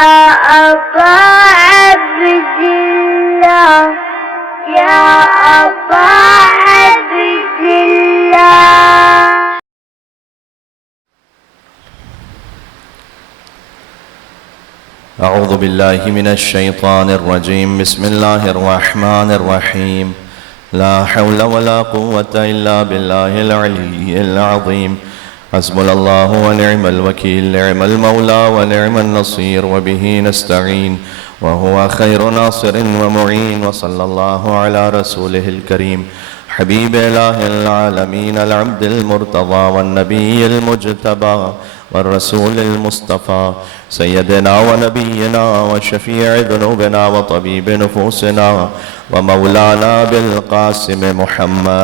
أبا عبد الله يا أبا عبد الله. أعوذ بالله من الشيطان الرجيم. بسم الله الرحمن الرحيم. لا حول ولا قوة إلا بالله العلي العظيم. حسبنا الله ونعم الوكيل. نعم المولى ونعم النصير وبه نستعين وهو خير ناصر ومعين. وصلى الله على رسوله الكريم حبيب إله العالمين العبد المرتضى والنبي المجتبى والرسول المصطفى سيدنا ونبينا وشفيع ذنوبنا وطبيب نفوسنا ومولانا بالقاسم محمد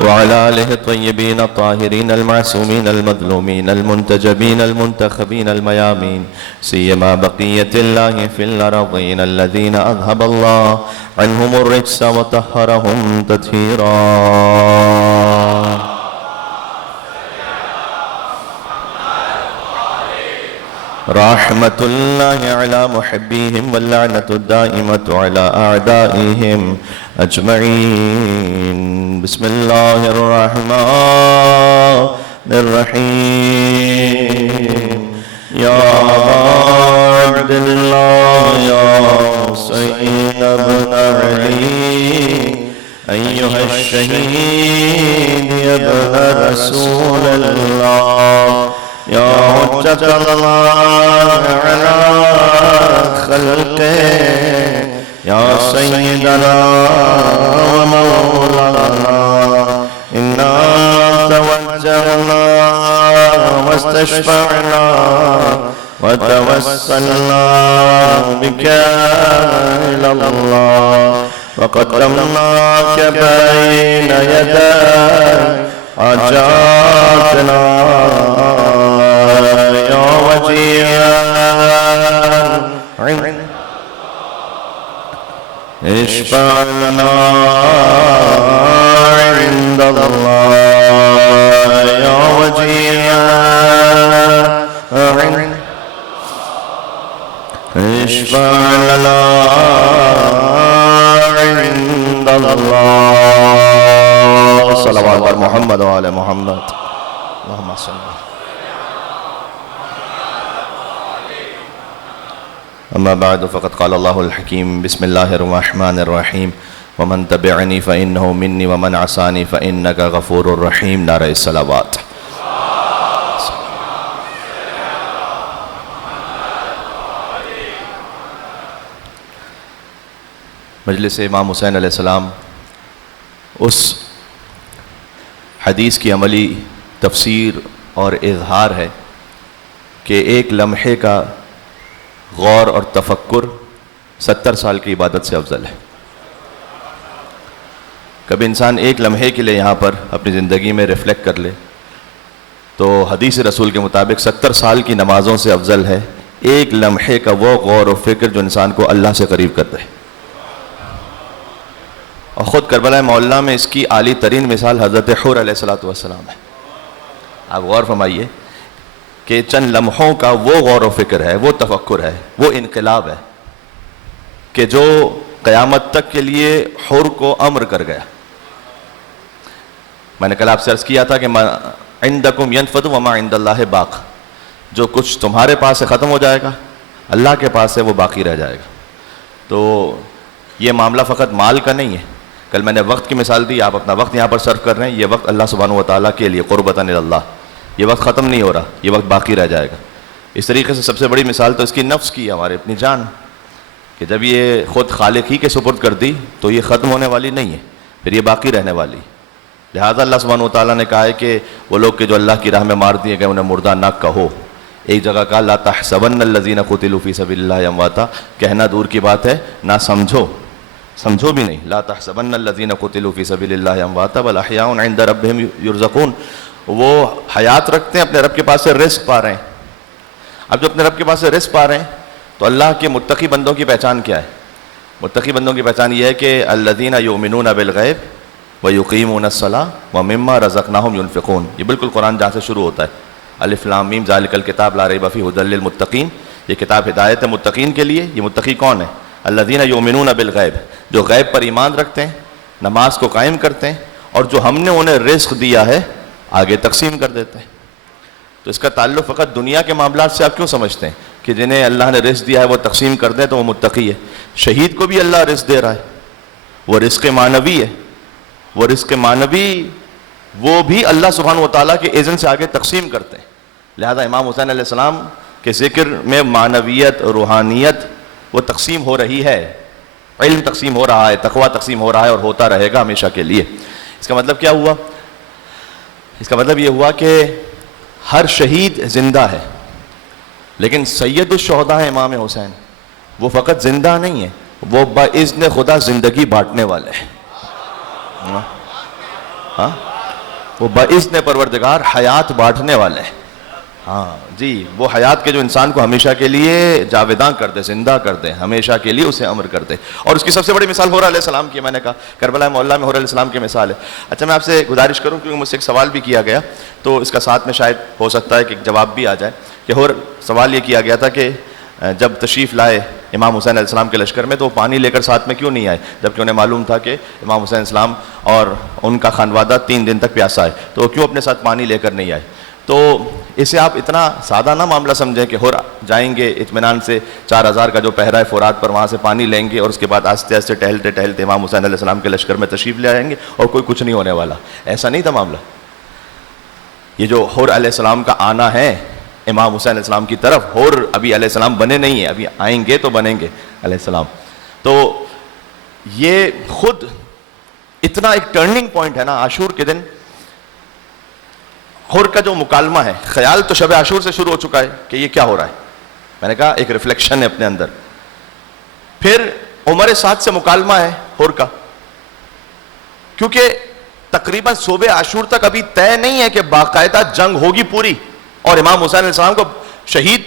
وعلى آله الطيبين الطاهرين المعصومين المظلومين المنتجبين المنتخبين الميامين سيما بقية الله في الأرضين الذين أذهب الله عنهم الرجس وطهرهم تطهيرا. رحمة الله على محبيهم واللعنة الدائمة على أعدائهم أجمعين. بسم الله الرحمن الرحيم. يا أبا عبد الله يا حسين بن علي أيها الشهيد يا ابن رسول الله يا حجة الله على خلقه يا سيدنا ومولانا إنا توجهنا واستشفعنا وتوسلنا بك إلى الله وقدمناك بين يدي حاجاتنا يا وجيها اشفع لنا عند الله يا وجيها اشفع لنا عند الله. صلوات بر محمد وآل محمد. اللهم صل. أما بعد فقد قال الله الحكيم. بسم الله الرحمن الرحيم. ومن تبعني فإنه مني ومن عصاني فإنك غفور رحيم. نعرہ الصلوات. مجلس امام حسین علیہ السلام اس حدیث کی عملی تفسیر اور اظہار ہے کہ ایک لمحے کا غور اور تفکر 70 سال کی عبادت سے افضل ہے. کبھی انسان ایک لمحے کے لیے یہاں پر اپنی زندگی میں ریفلیکٹ کر لے تو حدیث رسول کے مطابق 70 سال کی نمازوں سے افضل ہے ایک لمحے کا وہ غور و فکر جو انسان کو اللہ سے قریب کر دے. اور خود کربلا معلیٰ میں اس کی عالی ترین مثال حضرت حور علیہ السلام ہے. آپ غور فرمائیے کہ چند لمحوں کا وہ غور و فکر ہے، وہ تفکر ہے، وہ انقلاب ہے کہ جو قیامت تک کے لیے حور کو امر کر گیا. میں نے کل آپ سے عرض کیا تھا کہ ما عندکم ینفد وما عند اللہ باق. جو کچھ تمہارے پاس سے ختم ہو جائے گا اللہ کے پاس سے وہ باقی رہ جائے گا. تو یہ معاملہ فقط مال کا نہیں ہے. کل میں نے وقت کی مثال دی. آپ اپنا وقت یہاں پر صرف کر رہے ہیں، یہ وقت اللہ سبحانہ و تعالیٰ کے لیے قربتاً اللہ. یہ وقت ختم نہیں ہو رہا، یہ وقت باقی رہ جائے گا. اس طریقے سے سب سے بڑی مثال تو اس کی نفس کی ہے، ہمارے اپنی جان، کہ جب یہ خود خالق ہی کے سپرد کر دی تو یہ ختم ہونے والی نہیں ہے، پھر یہ باقی رہنے والی. لہٰذا اللہ سبحانہ و تعالیٰ نے کہا ہے کہ وہ لوگ کہ جو اللہ کی راہ میں مار دیے گئے انہیں مردہ نہ کہو. ایک جگہ کہا لا تحسبن الذین قتلوا فی سبیل اللہ امواتا. کہنا دور کی بات ہے، نہ سمجھو بھی نہیں. لا تحسبن الذین قتلوا فی سبیل اللہ امواتا بل احیاء عند ربہم یرزقون. وہ حیات رکھتے ہیں، اپنے رب کے پاس سے رزق پا رہے ہیں. اب جو اپنے رب کے پاس سے رزق پا رہے ہیں تو اللہ کے متقی بندوں کی پہچان کیا ہے؟ متقی بندوں کی پہچان یہ ہے کہ الذین یؤمنون بالغیب وَيُقِيمُونَ الصَّلَاةَ وَمِمَّا رَزَقْنَاهُمْ يُنْفِقُونَ. یہ بالکل قرآن جہاں سے شروع ہوتا ہے، الف لام میم ذالک الکتاب لا ریب فیہ ھدی للمتقین. یہ کتاب ہدایت ہے متقین کے لیے. یہ متقی کون ہے؟ الذین یؤمنون بالغیب، جو غیب پر ایمان رکھتے ہیں، نماز کو قائم کرتے ہیں، اور جو ہم نے انہیں رزق دیا ہے آگے تقسیم کر دیتے ہیں. تو اس کا تعلق فقط دنیا کے معاملات سے آپ کیوں سمجھتے ہیں کہ جنہیں اللہ نے رزق دیا ہے وہ تقسیم کر دیں تو وہ متقی ہے؟ شہید کو بھی اللہ رزق دے رہا ہے، وہ رزق معنوی ہے. وہ رزق معنوی وہ بھی اللہ سبحانہ و تعالیٰ کے اذن سے آگے تقسیم کرتے ہیں. لہذا امام حسین علیہ السلام کے ذکر میں معنویت، روحانیت وہ تقسیم ہو رہی ہے. علم تقسیم ہو رہا ہے، تقویٰ تقسیم ہو رہا ہے، اور ہوتا رہے گا ہمیشہ کے لیے. اس کا مطلب کیا ہوا؟ اس کا مطلب یہ ہوا کہ ہر شہید زندہ ہے، لیکن سید الشہداء امام حسین وہ فقط زندہ نہیں ہے، وہ باذن خدا زندگی بانٹنے والے ہیں. ہاں، وہ باذن پروردگار حیات بانٹنے والے ہیں. ہاں جی، وہ حیات کے جو انسان کو ہمیشہ کے لیے جاویداں کر دے، زندہ کر دے، ہمیشہ کے لیے اسے امر کر دے. اور اس کی سب سے بڑی مثال حور علیہ السلام کی. میں نے کہا کربلا معلیٰ میں حور علیہ السلام کی مثال ہے. اچھا میں آپ سے گزارش کروں، کیونکہ مجھ سے ایک سوال بھی کیا گیا تو اس کا ساتھ میں شاید ہو سکتا ہے کہ جواب بھی آ جائے. کہ حور سوال یہ کیا گیا تھا کہ جب تشریف لائے امام حسین علیہ السلام کے لشکر میں تو وہ پانی لے کر ساتھ میں کیوں نہیں آئے، جبکہ انہیں معلوم تھا کہ امام حسین علیہ السلام اور ان کا خانوادہ 3 دن تک پیاسا ہے، تو وہ کیوں اپنے ساتھ پانی لے کر نہیں آئے؟ تو اسے آپ اتنا سادہ نہ معاملہ سمجھیں کہ حور جائیں گے اطمینان سے 4000 کا جو پہرا ہے فرات پر، وہاں سے پانی لیں گے اور اس کے بعد آہستہ آہستہ ٹہلتے ٹہلتے امام حسین علیہ السلام کے لشکر میں تشریف لے آئیں گے اور کوئی کچھ نہیں ہونے والا. ایسا نہیں تھا معاملہ. یہ جو حور علیہ السلام کا آنا ہے امام حسین علیہ السلام کی طرف، حور ابھی علیہ السلام بنے نہیں ہیں، ابھی آئیں گے تو بنیں گے علیہ السلام. تو یہ خود اتنا ایک ٹرننگ پوائنٹ ہے نا. عاشور کے دن حور کا جو مکالمہ ہے، خیال تو شب عاشور سے شروع ہو چکا ہے کہ یہ کیا ہو رہا ہے. میں نے کہا ایک ریفلیکشن ہے اپنے اندر. پھر عمر سعد سے مکالمہ ہے حور کا، کیونکہ تقریباً صبح عاشور تک ابھی طے نہیں ہے کہ باقاعدہ جنگ ہوگی پوری اور امام حسین علیہ السلام کو شہید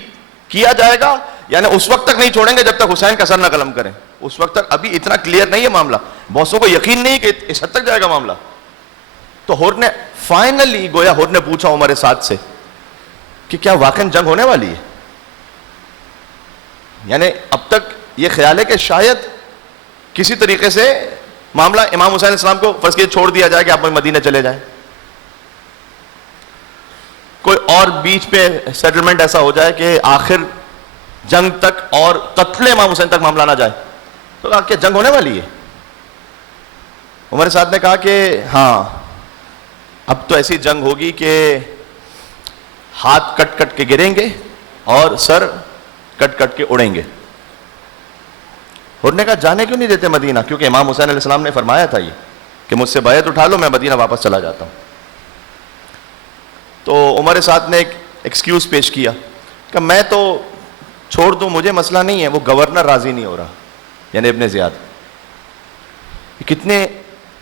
کیا جائے گا. یعنی اس وقت تک نہیں چھوڑیں گے جب تک حسین کا سر نہ قلم کریں. اس وقت تک ابھی اتنا کلیئر نہیں ہے معاملہ. بہتوں کو یقین نہیں کہ اس حد تک جائے گا معاملہ. تو حور نے فائنلی گویا حور نے پوچھا عمر سعد سے کہ کیا واقعا جنگ ہونے والی ہے؟ یعنی اب تک یہ خیال ہے کہ شاید کسی طریقے سے معاملہ امام حسین علیہ السلام کو فرض کیجیے چھوڑ دیا جائے کہ آپ مدینہ چلے جائیں، کوئی اور بیچ پہ سیٹلمنٹ ایسا ہو جائے کہ آخر جنگ تک اور قتل امام حسین تک معاملہ نہ جائے. تو کہا کہ جنگ ہونے والی ہے. عمر صاحب نے کہا کہ ہاں اب تو ایسی جنگ ہوگی کہ ہاتھ کٹ کٹ کے گریں گے اور سر کٹ کٹ کے اڑیں گے. حور نے کہا جانے کیوں نہیں دیتے مدینہ؟ کیونکہ امام حسین علیہ السلام نے فرمایا تھا یہ کہ مجھ سے بیعت اٹھا لو، میں مدینہ واپس چلا جاتا ہوں. تو عمر سعد نے ایک ایکسکیوز پیش کیا کہ میں تو چھوڑ دوں، مجھے مسئلہ نہیں ہے، وہ گورنر راضی نہیں ہو رہا، یعنی ابن زیاد. کتنے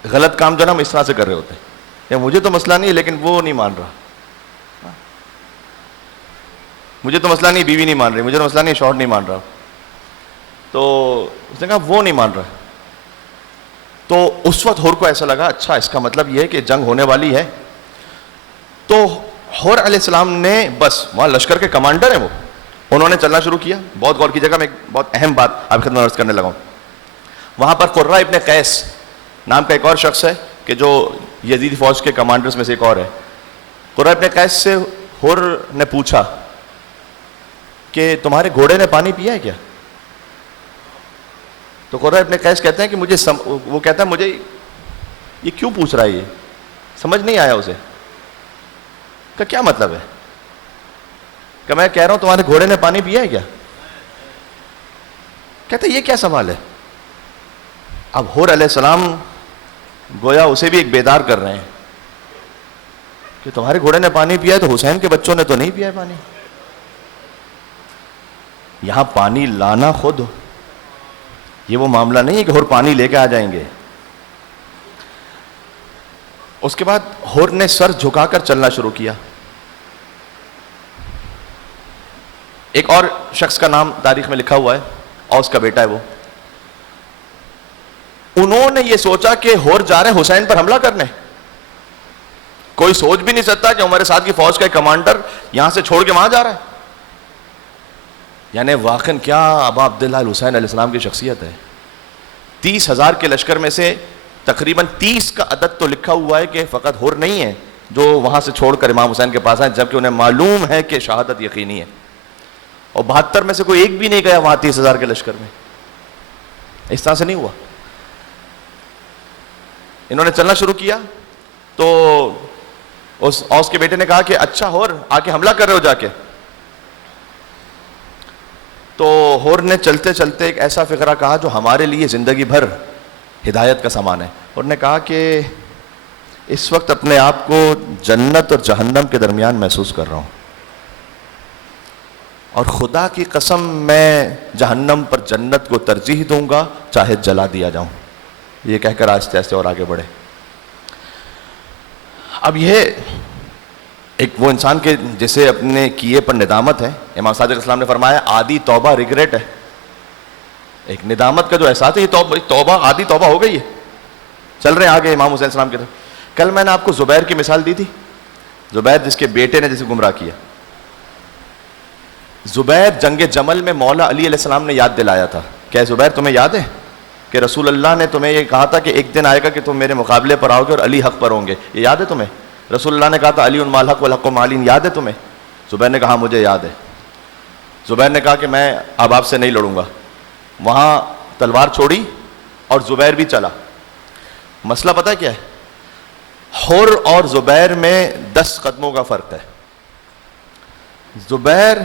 غلط کام جو نا ہم اس طرح سے کر رہے ہوتے ہیں. مجھے تو مسئلہ نہیں ہے لیکن وہ نہیں مان رہا. مجھے تو مسئلہ نہیں، بیوی نہیں مان رہی، مجھے تو مسئلہ نہیں، شوہر نہیں مان رہا. تو اس نے کہا وہ نہیں مان رہا. تو اس وقت حور کو ایسا لگا اچھا اس کا مطلب یہ ہے کہ جنگ ہونے والی ہے. تو حور علیہ السلام نے بس وہاں لشکر کے کمانڈر ہیں وہ، انہوں نے چلنا شروع کیا. بہت غور کیجیے گا، میں ایک بہت اہم بات آپ کی خدمت عرض کرنے لگا ہوں. وہاں پر قرہ ابن قیس نام کا ایک اور شخص ہے کہ جو یزیدی فوج کے کمانڈرز میں سے ایک اور ہے. قرہ ابن قیس سے حور نے پوچھا کہ تمہارے گھوڑے نے پانی پیا ہے کیا؟ تو قرہ ابن قیس کہتے ہیں کہ وہ کہتا ہے مجھے یہ کیوں پوچھ رہا ہے، یہ سمجھ نہیں آیا اسے کہ کیا مطلب ہے. کہ میں کہہ رہا ہوں تمہارے گھوڑے نے پانی پیا ہے کیا؟ کہتے یہ کیا سوال ہے. اب حور علیہ السلام گویا اسے بھی ایک بیدار کر رہے ہیں کہ تمہارے گھوڑے نے پانی پیا ہے تو حسین کے بچوں نے تو نہیں پیا ہے پانی. یہاں پانی لانا خود یہ وہ معاملہ نہیں ہے کہ حور پانی لے کے آ جائیں گے. اس کے بعد حور نے سر جھکا کر چلنا شروع کیا. ایک اور شخص کا نام تاریخ میں لکھا ہوا ہے، اوس کا بیٹا ہے وہ. انہوں نے یہ سوچا کہ ہور جا رہے ہیں حسین پر حملہ کرنے. کوئی سوچ بھی نہیں سکتا کہ عمر سعد کی فوج کا ایک کمانڈر یہاں سے چھوڑ کے وہاں جا رہا ہے. یعنی واقعاً کیا ابا عبداللہ الحسین علیہ السلام کی شخصیت ہے. 30,000 کے لشکر میں سے تقریباً 30 کا عدد تو لکھا ہوا ہے کہ فقط ہور نہیں ہے جو وہاں سے چھوڑ کر امام حسین کے پاس آئے، جبکہ انہیں معلوم ہے کہ شہادت یقینی ہے. اور 72 میں سے کوئی ایک بھی نہیں گیا وہاں 30,000 کے لشکر میں. اس طرح سے نہیں ہوا. انہوں نے چلنا شروع کیا تو اس اوس کے بیٹے نے کہا کہ اچھا ہور آ کے حملہ کر رہے ہو جا کے. تو ہور نے چلتے چلتے ایک ایسا فقرہ کہا جو ہمارے لیے زندگی بھر ہدایت کا سامان ہے. اور نے کہا کہ اس وقت اپنے آپ کو جنت اور جہنم کے درمیان محسوس کر رہا ہوں، اور خدا کی قسم میں جہنم پر جنت کو ترجیح دوں گا چاہے جلا دیا جاؤں. یہ کہہ کر آہستہ آہستہ اور آگے بڑھے. اب یہ ایک وہ انسان کے جسے اپنے کیے پر ندامت ہے. امام صادق اسلام نے فرمایا آدھی توبہ ریگریٹ ہے. ایک ندامت کا جو احساس ہے، یہ توبہ آدھی توبہ ہو گئی ہے. چل رہے ہیں آگے امام حسین السلام کی طرف. کل میں نے آپ کو زبیر کی مثال دی تھی. زبیر جس کے بیٹے نے جسے گمراہ کیا. زبیر جنگ جمل میں مولا علی علیہ السلام نے یاد دلایا تھا. کیا زبیر تمہیں یاد ہے کہ رسول اللہ نے تمہیں یہ کہا تھا کہ ایک دن آئے گا کہ تم میرے مقابلے پر آؤ گے اور علی حق پر ہوں گے؟ یہ یاد ہے تمہیں؟ رسول اللہ نے کہا تھا علی مال حق والحق مع علی. یاد ہے تمہیں؟ زبیر نے کہا مجھے یاد ہے. زبیر نے کہا کہ میں اب آپ سے نہیں لڑوں گا. وہاں تلوار چھوڑی اور زبیر بھی چلا. مسئلہ پتہ کیا ہے؟ حر اور زبیر میں 10 قدموں کا فرق ہے. زبیر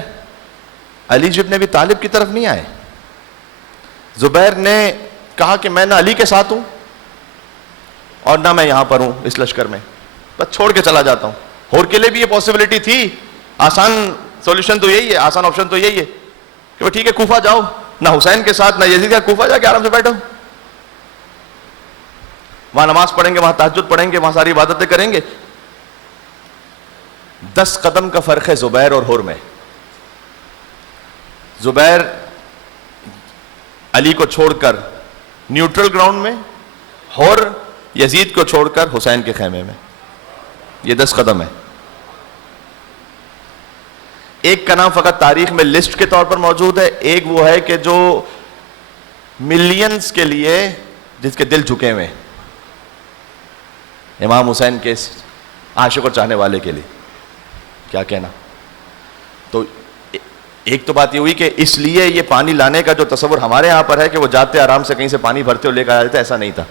علی ابن ابی طالب کی طرف نہیں آئے. زبیر نے کہا کہ میں نہ علی کے ساتھ ہوں اور نہ میں یہاں پر ہوں اس لشکر میں، بس چھوڑ کے چلا جاتا ہوں. حر کے لیے بھی یہ پاسبلٹی تھی. آسان سولوشن تو یہی ہے، آسان آپشن تو یہی ہے کہ وہ ٹھیک ہے کوفہ جاؤ، نہ حسین کے ساتھ نہ یزید کا، کوفہ جا کے آرام سے بیٹھو، وہاں نماز پڑھیں گے، وہاں تہجد پڑھیں گے، وہاں ساری عبادتیں کریں گے. 10 قدم کا فرق ہے زبیر اور حر میں. زبیر علی کو چھوڑ کر نیوٹرل گراؤنڈ میں، حر یزید کو چھوڑ کر حسین کے خیمے میں. یہ 10 قدم ہے. ایک کا نام فقط تاریخ میں لسٹ کے طور پر موجود ہے، ایک وہ ہے کہ جو ملینز کے لیے جس کے دل جھکے ہوئے، امام حسین کے عاشق اور چاہنے والے کے لیے. کیا کہنا. تو ایک تو بات یہ ہوئی کہ اس لیے یہ پانی لانے کا جو تصور ہمارے ہاں پر ہے کہ وہ جاتے آرام سے کہیں سے پانی بھرتے اور لے کر آ جاتے، ایسا نہیں تھا.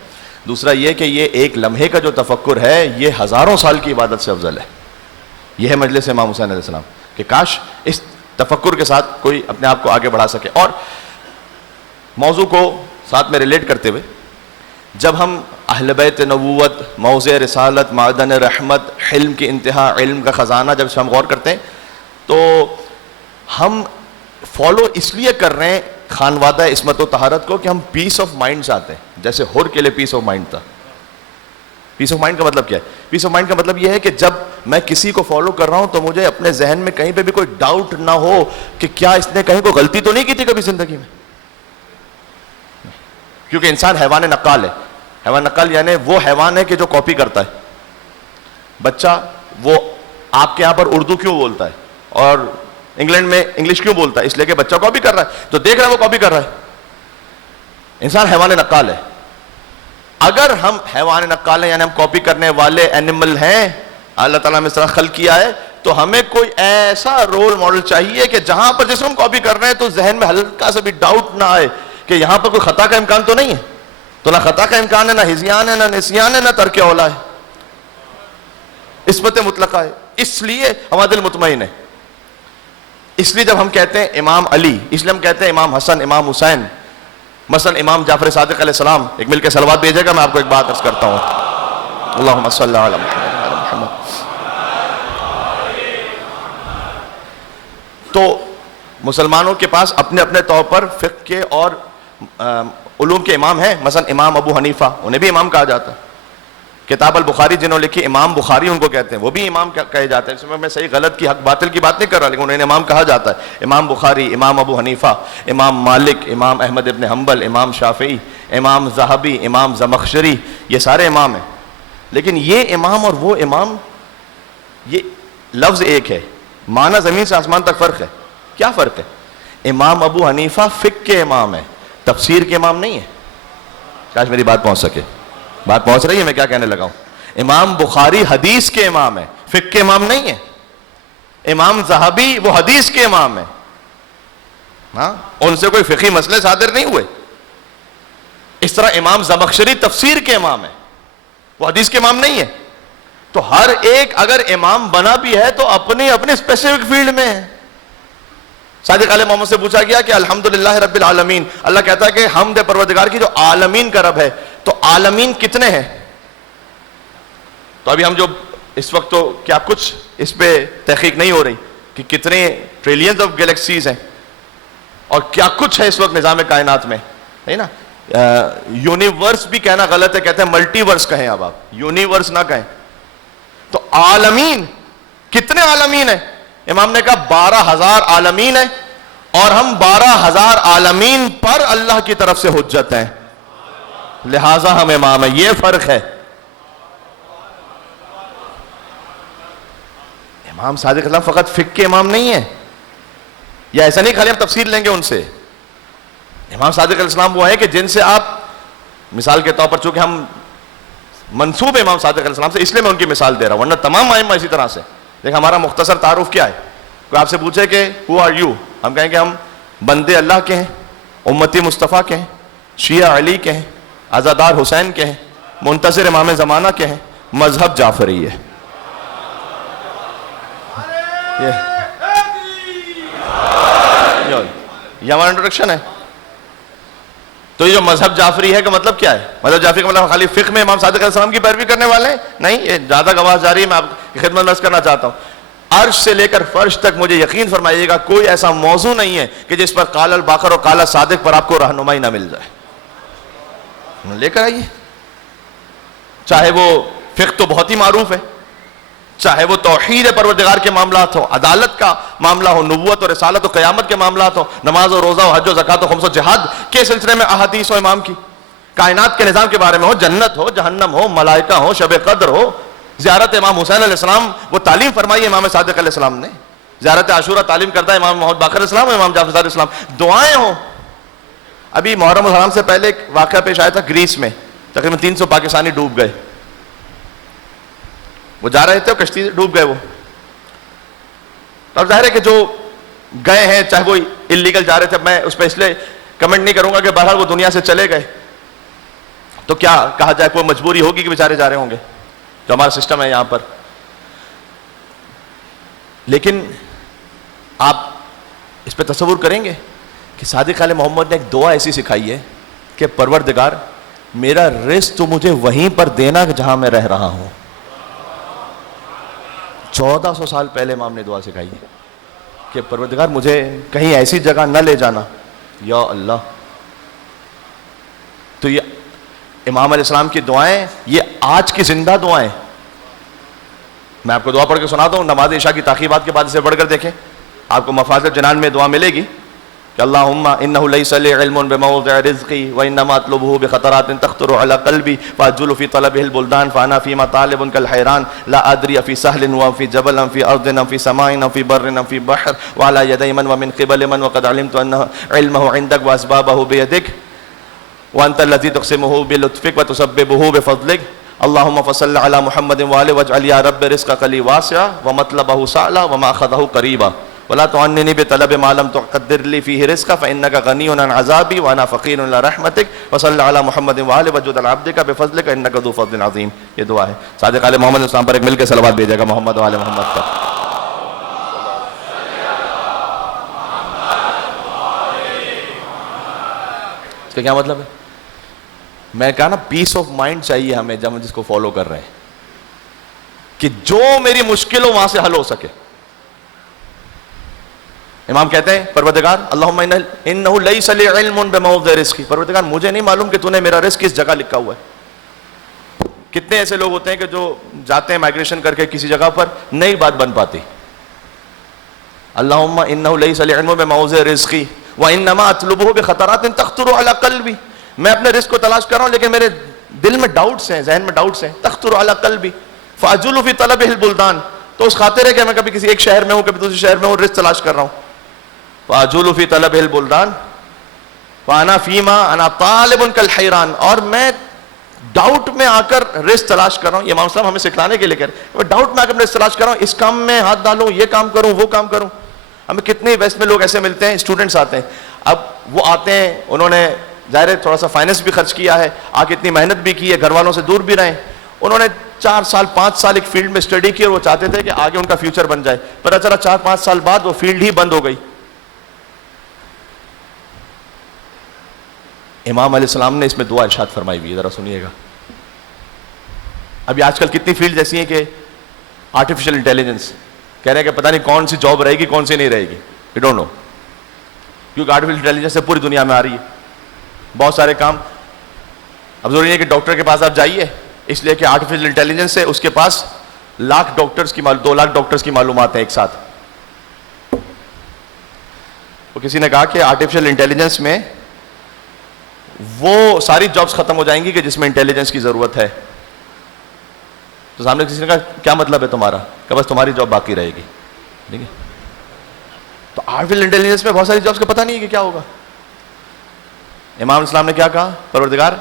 دوسرا یہ کہ یہ ایک لمحے کا جو تفکر ہے یہ ہزاروں سال کی عبادت سے افضل ہے. یہ ہے مجلس امام حسین علیہ السلام کہ کاش اس تفکر کے ساتھ کوئی اپنے آپ کو آگے بڑھا سکے. اور موضوع کو ساتھ میں ریلیٹ کرتے ہوئے، جب ہم اہل بیت نبوت، موضع رسالت، معدن رحمت، حلم کی انتہا، علم کا خزانہ، جب ہم غور کرتے ہیں تو ہم فالو اس لیے کر رہے ہیں خانوادہ عصمت و طہارت کو کہ ہم پیس آف مائنڈ چاہتے ہیں. جیسے حر کے لیے پیس آف مائنڈ تھا. پیس آف مائنڈ کا مطلب کیا ہے؟ پیس آف مائنڈ کا مطلب یہ ہے کہ جب میں کسی کو فالو کر رہا ہوں تو مجھے اپنے ذہن میں کہیں پہ بھی کوئی ڈاؤٹ نہ ہو کہ کیا اس نے کہیں کوئی غلطی تو نہیں کی تھی کبھی زندگی میں. کیونکہ انسان حیوان نقال ہے. حیوان نقال یعنی وہ حیوان ہے کہ جو کاپی کرتا ہے. بچہ وہ آپ کے یہاں پر اردو کیوں بولتا ہے اور انگلینڈ میں انگلش کیوں بولتا ہے؟ اس لیے کہ بچہ کاپی کر رہا ہے، تو دیکھ رہا ہے وہ کاپی کر رہا ہے. انسان حیوان نقال ہے. اگر ہم حیوان نقال ہیں یعنی ہم کاپی کرنے والے اینیمل ہیں، اللہ تعالیٰ نے اس طرح خلق کیا ہے، تو ہمیں کوئی ایسا رول ماڈل چاہیے کہ جہاں پر جس کو ہم کاپی کر رہے ہیں تو ذہن میں ہلکا سا بھی ڈاؤٹ نہ آئے کہ یہاں پر کوئی خطا کا امکان تو نہیں ہے. تو نہ خطا کا امکان ہے، نہ ہذیان ہے، نہ نسیان ہے، نہ ترک اولا ہے، عصمت مطلقہ ہے. اس لیے ہمارا دل مطمئن ہے. اس لیے جب ہم کہتے ہیں امام علی، اس لیے ہم کہتے ہیں امام حسن، امام حسین، مثلا امام جعفر صادق علیہ السلام. ایک مل کے صلوات بھیجے گا. میں آپ کو ایک بات عرض کرتا ہوں، اللہم صلی علی محمد. تو مسلمانوں کے پاس اپنے اپنے طور پر فقہ کے اور علوم کے امام ہیں. مثلا امام ابو حنیفہ، انہیں بھی امام کہا جاتا ہے. کتاب البخاری جنہوں لکھی، امام بخاری ان کو کہتے ہیں، وہ بھی امام کہے جاتے ہیں. اس میں صحیح غلط کی حق باطل کی بات نہیں کر رہا، لیکن انہیں امام کہا جاتا ہے. امام بخاری، امام ابو حنیفہ، امام مالک، امام احمد ابن حنبل، امام شافعی، امام ذہبی، امام زمخشری، یہ سارے امام ہیں، لیکن یہ امام اور وہ امام، یہ لفظ ایک ہے، معنی زمین سے آسمان تک فرق ہے. کیا فرق ہے؟ امام ابو حنیفہ فقہ کے امام ہے، تفسیر کے امام نہیں ہے. کاش میری بات پہنچ سکے. بات پہنچ رہی ہے میں کیا کہنے لگا ہوں؟ امام بخاری حدیث کے امام ہے، فقہ کے امام نہیں ہے. امام ذہبی وہ حدیث کے امام ہے، ہاں ان سے کوئی فقہی مسئلے صادر نہیں ہوئے. اس طرح امام زمخشری تفسیر کے امام ہے، وہ حدیث کے امام نہیں ہے. تو ہر ایک اگر امام بنا بھی ہے تو اپنی اپنی اسپیسیفک فیلڈ میں ہے. صادق علیہ محمد سے پوچھا گیا کہ الحمدللہ رب العالمین، اللہ کہتا ہے کہ حمد پروردگار کی جو عالمین کا رب ہے، تو عالمین کتنے ہیں؟ تو ابھی ہم جو اس وقت تو کیا کچھ اس پہ تحقیق نہیں ہو رہی کہ کتنے ٹریلینز آف گیلیکسیز ہیں اور کیا کچھ ہے اس وقت نظام کائنات میں، ہے نا. یونیورس بھی کہنا غلط ہے، کہتے ہیں ملٹی ورس کہیں، اب آپ یونیورس نہ کہیں. تو عالمین کتنے عالمین ہیں؟ امام نے کہا 12,000 عالمین ہیں، اور ہم 12,000 عالمین پر اللہ کی طرف سے حجت ہیں، لہذا ہم امام ہیں. یہ فرق ہے. امام صادق اللہ فقط فقہ کے امام نہیں ہے، یا ایسا نہیں خالی ہم تفسیر لیں گے ان سے. امام صادق علیہ السلام وہ ہے کہ جن سے آپ مثال کے طور پر، چونکہ ہم منسوب امام صادق علیہ السلام سے، اس لیے میں ان کی مثال دے رہا ہوں، ورنہ تمام ائمہ اسی طرح سے. دیکھ ہمارا مختصر تعارف کیا ہے؟ کوئی آپ سے پوچھے کہ who are you، ہم کہیں کہ ہم بندے اللہ کے ہیں، امتی مصطفیٰ کے ہیں، شیعہ علی کے ہیں، عزادار حسین کے ہیں، منتظر امام زمانہ کے ہیں، مذہب جعفری ہے. یہ ہمارا انٹروڈکشن ہے. تو یہ جو مذہب جعفری ہے کا مطلب کیا ہے؟ مذہب جعفری کا مطلب خالی فقہ میں امام صادق علیہ السلام کی پیروی کرنے والے ہیں؟ نہیں، یہ زیادہ گواہ جاری ہے، میں آپ کی خدمت میں عرض کرنا چاہتا ہوں. عرش سے لے کر فرش تک مجھے یقین فرمائیے گا کوئی ایسا موضوع نہیں ہے کہ جس پر قال الباقر اور قال صادق پر آپ کو رہنمائی نہ مل جائے. لے کر آئیے. چاہے وہ فقہ تو بہت ہی معروف ہے، چاہے وہ توحید پروردگار کے معاملات ہو، عدالت کا معاملہ ہو، نبوت اور رسالت و قیامت کے معاملات ہو، نماز و روزہ و حج و زکات و خمس و جہاد کے سلسلے میں احادیث و امام کی، کائنات کے نظام کے بارے میں ہو، جنت ہو، جہنم ہو، ملائکہ ہو، شب قدر ہو، زیارت امام حسین علیہ السلام وہ تعلیم فرمائی امام صادق علیہ السلام نے، زیارت عاشورہ تعلیم کرتا ہے امام محمد باقر علیہ السلام، امام جعفر صادق علیہ السلام، دعائیں ہوں. ابھی محرم الحرام سے پہلے ایک واقعہ پیش آیا تھا گریس میں، تقریباً 300 پاکستانی ڈوب گئے. وہ جا رہے تھے اور کشتی ڈوب گئے. وہ اب ظاہر ہے کہ جو گئے ہیں چاہے وہ انلیگل جا رہے تھے، میں اس پہ اس لیے کمنٹ نہیں کروں گا کہ بہرحال وہ دنیا سے چلے گئے تو کیا کہا جائے، کوئی مجبوری ہوگی کہ بیچارے جا رہے ہوں گے، جو ہمارا سسٹم ہے یہاں پر. لیکن آپ اس پہ تصور کریں گے کہ صادق علیہ محمد نے ایک دعا ایسی سکھائی ہے کہ پروردگار میرا رزق تو مجھے وہیں پر دینا جہاں میں رہ رہا ہوں. 1400 سال پہلے امام نے دعا سکھائی ہے کہ پروردگار مجھے کہیں ایسی جگہ نہ لے جانا یا اللہ. تو یہ امام علیہ السلام کی دعائیں یہ آج کی زندہ دعائیں. میں آپ کو دعا پڑھ کے سناتا ہوں، نماز عشاء کی تاخیرات کے بعد اسے پڑھ کر دیکھیں، آپ کو مفازت جنان میں دعا ملے گی کہ اللہم انہ لیس لی علم بموضع رزقی وانما اطلبہ بخطرات تخطر علی قلبی فاجل فی طلبہ البلدان فانا فیما طالب کالحیران لا ادری فی سہل وفی جبل فی ارض فی سماء فی بر فی بحر وعلی یدی من ومن قبل من وقد علمت ان علمہ عندک واسبابہ بیدک وانت الذی تقسمہ بلطفک وتسببہ بفضلک اللہم فصل علی محمد وآلہ واجعل یا رب رزقک لی واسعا ومطلبہ سعلا ومأخذہ قریبا ولا تعننی بطلب ما لم تقدر لی فیہ رزقا فإنک غنی عن عذابی وانا فقیر الی رحمتک وصل علی محمد وآلہ وجود العبدک بفضلک انک ذو فضل عظیم. یہ دعا ہے. صادق علیہ محمد السلام پر ایک مل کے صلوات بھیجے گا محمد وآلہ محمد پر. اس کا کیا مطلب ہے؟ میں کہا نا پیس آف مائنڈ چاہیے ہمیں جب ہم جس کو فالو کر رہے ہیں کہ جو میری مشکل ہو وہاں سے حل ہو سکے. امام کہتے ہیں پروردگار اللہم انہ لیس لی علم بموضع رزقی، پروردگار مجھے نہیں معلوم کہ تو نے میرا رزق کس جگہ لکھا ہوا ہے. کتنے ایسے لوگ ہوتے ہیں کہ جو جاتے ہیں مائگریشن کر کے کسی جگہ پر نئی بات بن پاتی. اللہم انہ لیس لی علم بموضع رزقی وانما اطلبہ بخطرات تخطر علی قلبی، میں اپنے رزق کو تلاش کر رہا ہوں لیکن میرے دل میں ڈاؤٹس ہیں, ذہن میں ڈاؤٹس ہیں. تخطر علی قلبی فاجول فی طلب البلدان, تو اس خاطر ہے کہ میں کبھی کسی ایک شہر میں ہوں, کبھی دوسرے شہر میں ہوں, رزق تلاش کر رہا ہوں. فاجول فی طلب البلدان وانا فیما انا طالب کالحیران, اور میں ڈاؤٹ میں آ کر رزق تلاش کر رہا ہوں. یہ امام صاحب ہمیں سکھلانے کے لیے کہہ رہے ہیں, ڈاؤٹ میں آ کر رزق تلاش کر رہا ہوں, اس کام میں ہاتھ ڈالوں, یہ کام کروں, وہ کام کروں. ہمیں کتنے ویسٹ میں لوگ ایسے ملتے ہیں, اسٹوڈنٹس آتے ہیں, اب وہ آتے ہیں, انہوں نے ظاہر ہے تھوڑا سا فائنینس بھی خرچ کیا ہے, آ کے اتنی محنت بھی کی ہے, گھر والوں سے دور بھی رہے, انہوں نے 4 سال 5 سال ایک فیلڈ میں اسٹڈی کی اور وہ چاہتے تھے کہ آگے ان کا فیوچر بن جائے, پتہ چلا 4-5 سال بعد وہ فیلڈ ہی بند ہو گئی. امام علیہ السلام نے اس میں دعا ارشاد فرمائی ہوئی ہے, ذرا سنیے گا. ابھی آج کل کتنی فیلڈ ایسی ہیں کہ آرٹیفیشیل انٹیلیجنس کہہ رہے ہیں کہ پتہ نہیں کون سی جاب رہے گی کون سی نہیں رہے گی, یو ڈونٹ نو, کیونکہ آرٹیفیشیل انٹیلیجنس سے پوری دنیا میں آ رہی ہے بہت سارے کام. اب ضروری ہے کہ ڈاکٹر کے پاس آپ جائیے, اس لیے کہ آرٹیفیشیل انٹیلیجنس سے اس کے پاس 2 لاکھ ڈاکٹرز کی معلومات ہیں ایک ساتھ. وہ کسی نے کہا کہ آرٹیفیشیل انٹیلیجنس میں وہ ساری جابس ختم ہو جائیں گی کہ جس میں انٹیلیجنس کی ضرورت ہے. تو سامنے کسی نے کہا کیا مطلب ہے تمہارا, کہ بس تمہاری جاب باقی رہے گی. ٹھیک ہے, تو آرٹیفیشیل انٹیلیجنس میں بہت ساری جابس کا پتہ نہیں ہے کہ کیا ہوگا. امام اسلام نے کیا کہا, پروردگار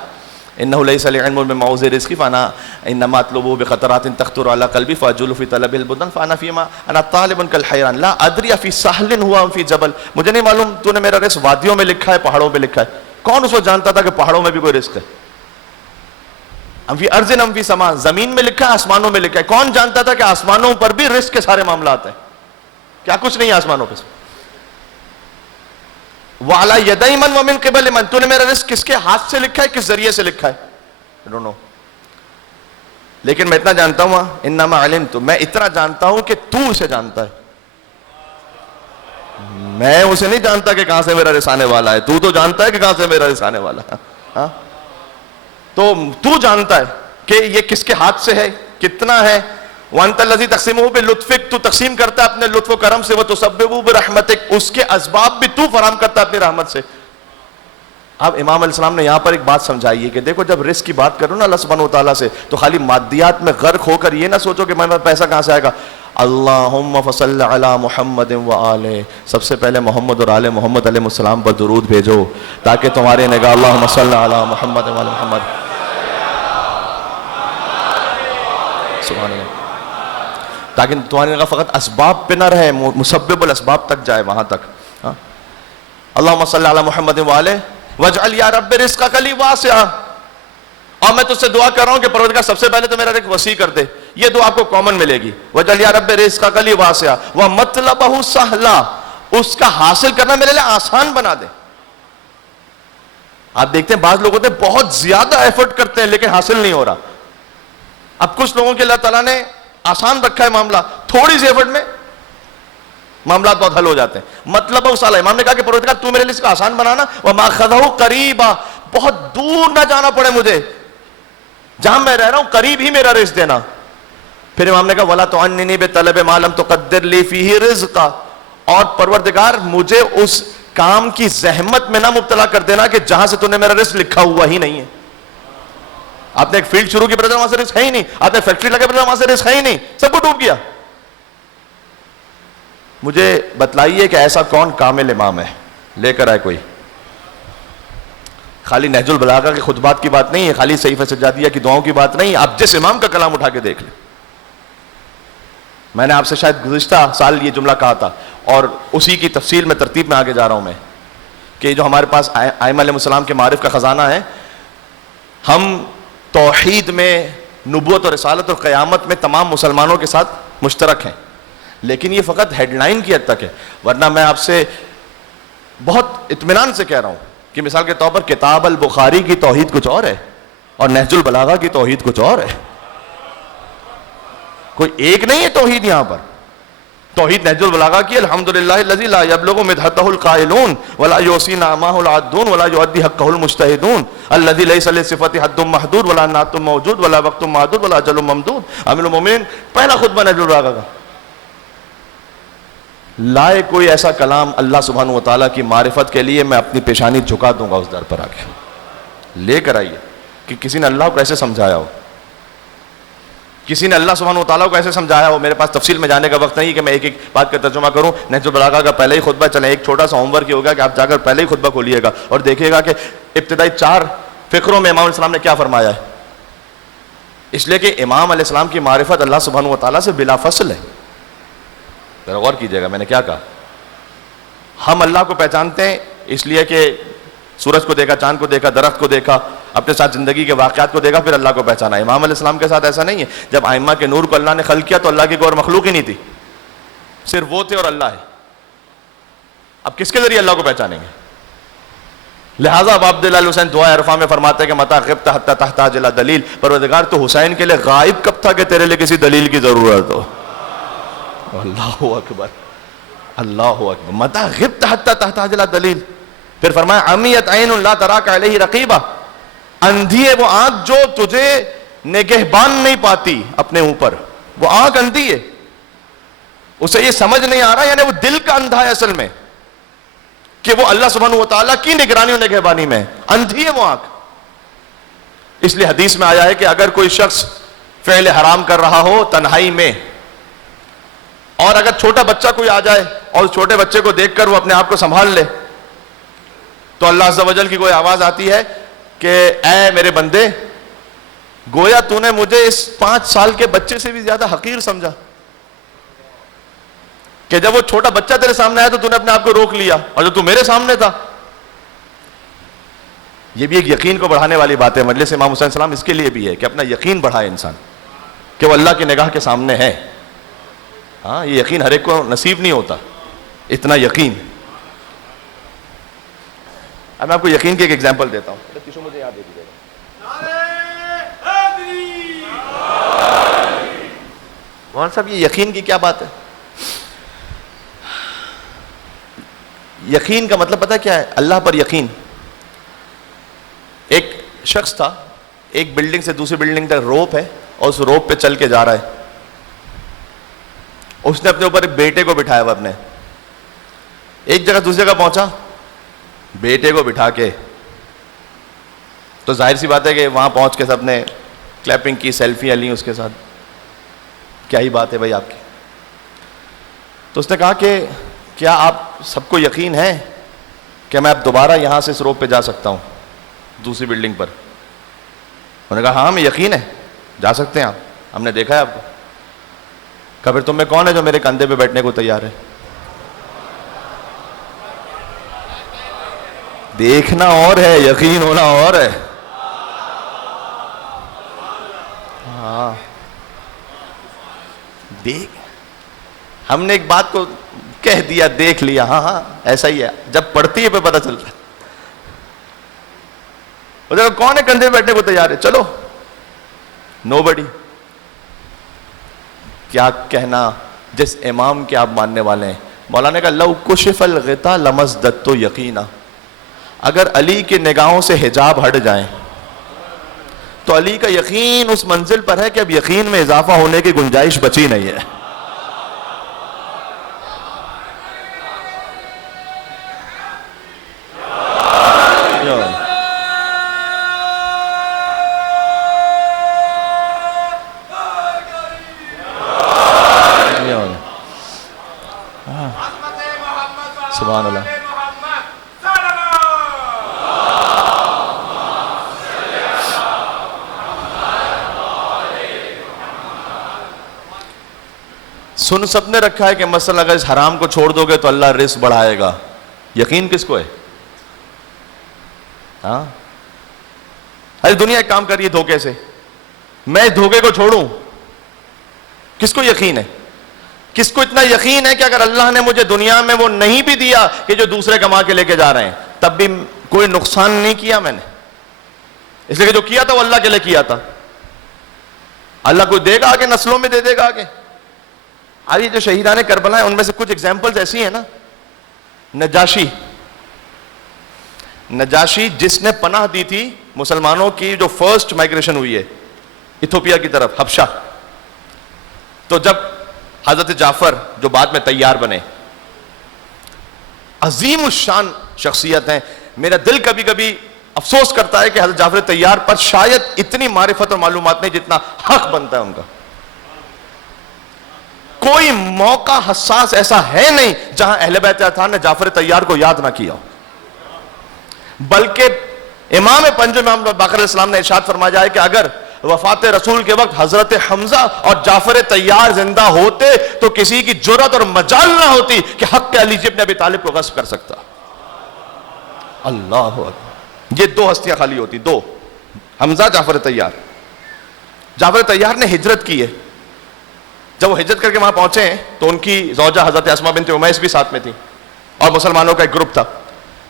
انہ لیس العلم بموضع رزقی فانا انما اطلبه بخطرات تخطر على قلبی فاجول فی طلب البلدان فانا فیما انا طالب کالحیران لا ادری فی سہل هو ام فی جبل, مجھے نہیں معلوم تو نے میرا رزق وادیوں میں لکھا ہے پہاڑوں پہ لکھا ہے. کون اس کو جانتا تھا کہ پہاڑوں میں بھی کوئی رزق ہے؟ ام فی ارض ام فی سما, زمین میں لکھا ہے آسمانوں میں لکھا ہے. کون جانتا تھا کہ آسمانوں پر بھی رزق کے سارے معاملات ہیں؟ کیا کچھ نہیں ہے آسمانوں پہ. وَعَلَى يَدَيْ مَنْ وَمِنْ قِبَلِ مَنْ, تو نے میرا رزق کس کے ہاتھ سے لکھا ہے, کس ذریعے سے لکھا ہے؟ I don't know. لیکن میں اتنا جانتا ہوں, انما علمت, میں اتنا جانتا ہوں کہ تو اسے جانتا ہے. میں اسے نہیں جانتا کہ کہاں سے میرا رزق آنے والا ہے, تو جانتا ہے کہ کہاں سے میرا رزق آنے والا ہے. ہاں, تو جانتا ہے کہ یہ کس کے ہاتھ سے ہے, کتنا ہے. وانت الذی تقسمہ بلطفک, تو تقسیم کرتا ہے اپنے لطف و کرم سے. وتسببہ برحمتک, اس کے اسباب بھی تو فراہم کرتا ہے اپنی رحمت سے. اب امام علیہ السلام نے یہاں پر ایک بات سمجھائی ہے کہ دیکھو جب رزق کی بات کرو نا اللہ سبحانہ و تعالیٰ سے, تو خالی مادیات میں غرق ہو کر یہ نہ سوچو کہ میں پیسہ کہاں سے آئے گا. اللہم فصل علی محمد وآلہ, سب سے پہلے محمد اور آل محمد علیہ السلام پر درود بھیجو تاکہ تمہاری نگاہ اللہم صل علی محمد وآل محمد, سبحان اللہ, تاکہ تمہاری نگاہ فقط اسباب پہ نہ رہے, مسبب الاسباب تک جائے, وہاں تک. اللہم صل علی محمد وآلہ واجعل یا رب رزقک لی واسعا, اور میں تجھ سے دعا کر رہا ہوں کہ پروردگار سب سے پہلے تو میرا رزق وسیع کر دے. یہ دعا آپ کو کامن ملے گی, واجعل یا رب رزقک لی واسعا ومطلبہ سہلا, اس کا حاصل کرنا میرے لیے آسان بنا دے. آپ دیکھتے ہیں بعض لوگ ہوتے ہیں بہت زیادہ ایفرٹ کرتے ہیں لیکن حاصل نہیں ہو رہا. اب کچھ لوگوں کے اللہ تعالیٰ نے آسان رکھا ہے معاملہ, تھوڑی سی ایفرٹ میں معاملات بہت حل ہو جاتے ہیں. مطلب اس علیہ, امام نے کہا کہ پروردگار تو میرے لیے اس کا آسان بنانا, وَمَاخَذَهُ قَرِيبًا, بہت دور نہ جانا پڑے مجھے, جہاں میں رہ رہا ہوں قریب ہی میرا رزق دینا. پھر امام نے کہا وَلَا تُعَنِّنِي بِطَلَبِ مَا لَمْ تُقَدِّرْ لِي فِيهِ رِزْقًا, اور پروردگار مجھے اس کام کی زحمت میں نہ مبتلا کر دینا کہ جہاں سے تو نے میرا رزق لکھا ہوا ہی نہیں ہے. آپ نے ایک فیلڈ شروع کی, وہاں سے رزق ہے ہی نہیں. آپ نے فیکٹری لگے, وہاں سے رزق ہے ہی نہیں, سب کو ڈوب گیا. مجھے بتلائیے کہ ایسا کون کامل امام ہے, لے کر آئے کوئی. خالی نہج البلاغہ کے خطبات کی بات نہیں ہے, خالی صحیفہ سجادیہ کی دعاؤں کی بات نہیں. آپ جس امام کا کلام اٹھا کے دیکھ لیں. میں نے آپ سے شاید گزشتہ سال یہ جملہ کہا تھا اور اسی کی تفصیل میں ترتیب میں آگے جا رہا ہوں میں, کہ جو ہمارے پاس ائمہ علیہ السلام کے معارف کا خزانہ ہے, ہم توحید میں, نبوت اور رسالت اور قیامت میں تمام مسلمانوں کے ساتھ مشترک ہیں, لیکن یہ فقط ہیڈ لائن کی حد تک ہے. ورنہ میں آپ سے بہت اطمینان سے کہہ رہا ہوں کہ مثال کے طور پر کتاب البخاری کی توحید کچھ اور ہے اور نہج البلاغہ کی توحید کچھ اور ہے. کوئی ایک نہیں ہے توحید. یہاں پر توحید نہج البلاغہ کی الحمدللہ الذی لا یبلغ مدحتہ القائلون ولا یحصی نعمہ العادون ولا یؤدی حقہ المجتہدون الذی لیس لصفۃ حد محدود ولا نعت موجود ولا وقت معدود ولا اجل ممدود. امیر المومنین پہلا خطبہ نہج البلاغہ کا. لائے کوئی ایسا کلام اللہ سبحانہ و تعالیٰ کی معرفت کے لیے, میں اپنی پیشانی جھکا دوں گا اس در پر آ کے. لے کر آئیے کہ کسی نے اللہ کو کیسے سمجھایا ہو, کسی نے اللہ سبحانہ و تعالیٰ کو ایسے سمجھایا ہو. میرے پاس تفصیل میں جانے کا وقت نہیں کہ میں ایک ایک بات کا ترجمہ کروں. نہج البلاغہ کا پہلے ہی خطبہ, چلیں ایک چھوٹا سا ہوم ورک یہ ہوگا کہ آپ جا کر پہلے ہی خطبہ کھولیے گا اور دیکھیے گا کہ ابتدائی 4 فقروں میں امام علیہ السلام نے کیا فرمایا ہے. اس لیے کہ امام علیہ السلام کی معرفت اللہ سبحانہ و تعالیٰ سے بلا فصل ہے. ذرا غور کیجیے گا میں نے کیا کہا. ہم اللہ کو پہچانتے ہیں اس لیے کہ سورج کو دیکھا, چاند کو دیکھا, درخت کو دیکھا, اپنے ساتھ زندگی کے واقعات کو دیکھا, پھر اللہ کو پہچانا. امام علیہ السلام کے ساتھ ایسا نہیں ہے. جب ائمہ کے نور کو اللہ نے خلق کیا تو اللہ کی کوئی اور مخلوق ہی نہیں تھی, صرف وہ تھے اور اللہ ہے. اب کس کے ذریعے اللہ کو پہچانیں گے؟ لہٰذا اب عبداللہ حسین دعا عرفہ میں فرماتے ہیں کہ متا غبت حتی تحتاج الی دلیل, پروردگار تو حسین کے لیے غائب کب تھا کہ تیرے لیے کسی دلیل کی ضرورت ہو. اللہ اکبر, اللہ اکبر. متا غبت حتی تحتاج الی دلیل. پھر فرمایا عمیت عین لا تراک علیہ رقیبہ, اندھی ہے وہ آنکھ جو تجھے نگہبان نہیں پاتی اپنے اوپر. وہ آنکھ اندھی ہے, اسے یہ سمجھ نہیں آ رہا, یعنی وہ دل کا اندھا ہے اصل میں کہ وہ اللہ سبحانہ و تعالیٰ کی نگرانی و نگہبانی میں اندھی ہے وہ آنکھ. اس لیے حدیث میں آیا ہے کہ اگر کوئی شخص فعل حرام کر رہا ہو تنہائی میں, اور اگر چھوٹا بچہ کوئی آ جائے اور چھوٹے بچے کو دیکھ کر وہ اپنے آپ کو سنبھال لے, تو اللہ عز و جل کی کوئی آواز آتی ہے کہ اے میرے بندے, گویا تو نے مجھے اس 5 سال کے بچے سے بھی زیادہ حقیر سمجھا کہ جب وہ چھوٹا بچہ تیرے سامنے آیا تو تو نے اپنے آپ کو روک لیا, اور جب تو میرے سامنے تھا. یہ بھی ایک یقین کو بڑھانے والی بات ہے. مجلس امام حسین السلام اس کے لیے بھی ہے کہ اپنا یقین بڑھائے انسان کہ وہ اللہ کی نگاہ کے سامنے ہے. ہاں, یہ یقین ہر ایک کو نصیب نہیں ہوتا اتنا یقین. اب میں آپ کو یقین کی ایک ایگزامپل دیتا ہوں. مجھے یاد دے دیجیے گا. مولانا صاحب یہ یقین کی کیا بات ہے؟ یقین کا مطلب پتہ کیا ہے؟ اللہ پر یقین. ایک شخص تھا, ایک بلڈنگ سے دوسری بلڈنگ تک روپ ہے اور اس روپ پہ چل کے جا رہا ہے. اس نے اپنے اوپر ایک بیٹے کو بٹھایا ہوا اپنے, ایک جگہ دوسری جگہ پہنچا, بیٹے کو بٹھا کے, تو ظاہر سی بات ہے کہ وہاں پہنچ کے سب نے کلیپنگ کی, سیلفیاں لیں اس کے ساتھ. کیا ہی بات ہے بھائی آپ کی. تو اس نے کہا کہ کیا آپ سب کو یقین ہے کہ میں اب دوبارہ یہاں سے اس روپ پہ جا سکتا ہوں دوسری بلڈنگ پر؟ انہوں نے کہا ہاں ہمیں یقین ہے, جا سکتے ہیں آپ, ہم نے دیکھا ہے آپ کو. کہا پھر تم میں کون ہے جو میرے کندھے پہ بیٹھنے کو تیار ہے؟ دیکھنا اور ہے, یقین ہونا اور ہے. ہاں, دیکھ, ہم نے ایک بات کو کہہ دیا, دیکھ لیا, ہاں ہاں ایسا ہی ہے. جب پڑھتی ہے پہ پتہ چلتا ہے. کون ہے کندھے پہ بیٹھنے کو تیار ہے؟ چلو, نو بڈی. کیا کہنا جس امام کے آپ ماننے والے ہیں. مولانا کا لو کشف الغطا لمزددت یقینا, اگر علی کی نگاہوں سے حجاب ہٹ جائیں تو علی کا یقین اس منزل پر ہے کہ اب یقین میں اضافہ ہونے کی گنجائش بچی نہیں ہے. سبحان اللہ. سن سب نے رکھا ہے کہ مثلا اگر اس حرام کو چھوڑ دو گے تو اللہ رزق بڑھائے گا. یقین کس کو ہے؟ ہاں, ارے دنیا ایک کام کر رہی ہے دھوکے سے, میں دھوکے کو چھوڑوں. کس کو یقین ہے؟ کس کو اتنا یقین ہے کہ اگر اللہ نے مجھے دنیا میں وہ نہیں بھی دیا کہ جو دوسرے کما کے لے کے جا رہے ہیں, تب بھی کوئی نقصان نہیں کیا میں نے, اس لیے کہ جو کیا تھا وہ اللہ کے لیے کیا تھا. اللہ کو دے گا آگے, نسلوں میں دے دے گا آگے. آج جو شہیدان کربلا ہیں ان میں سے کچھ ایگزامپلز ایسی ہیں نا. نجاشی جس نے پناہ دی تھی مسلمانوں کی جو فرسٹ مائگریشن ہوئی ہے ایتھوپیا کی طرف, حبشہ, تو جب حضرت جعفر جو بعد میں تیار بنے, عظیم الشان شخصیت ہیں, میرا دل کبھی کبھی افسوس کرتا ہے کہ حضرت جعفر طیار پر شاید اتنی معرفت اور معلومات نہیں جتنا حق بنتا ہے ان کا. کوئی موقع حساس ایسا ہے نہیں جہاں اہل بیت اطہار نے جعفر طیار کو یاد نہ کیا ہو. بلکہ امام پنجم امام باقر علیہ السلام نے ارشاد فرمایا ہے کہ اگر وفات رسول کے وقت حضرت حمزہ اور جعفر طیار زندہ ہوتے تو کسی کی جرأت اور مجال نہ ہوتی کہ حق کے علی ابن ابی طالب کو غصب کر سکتا. اللہ اکبر. یہ دو ہستیاں خالی ہوتی, دو, حمزہ جعفر طیار. جعفر طیار نے ہجرت کی ہے. جب وہ ہجرت کر کے وہاں پہنچے ہیں تو ان کی زوجہ حضرت اسماء بنت امیس بھی ساتھ میں تھی اور مسلمانوں کا ایک گروپ تھا.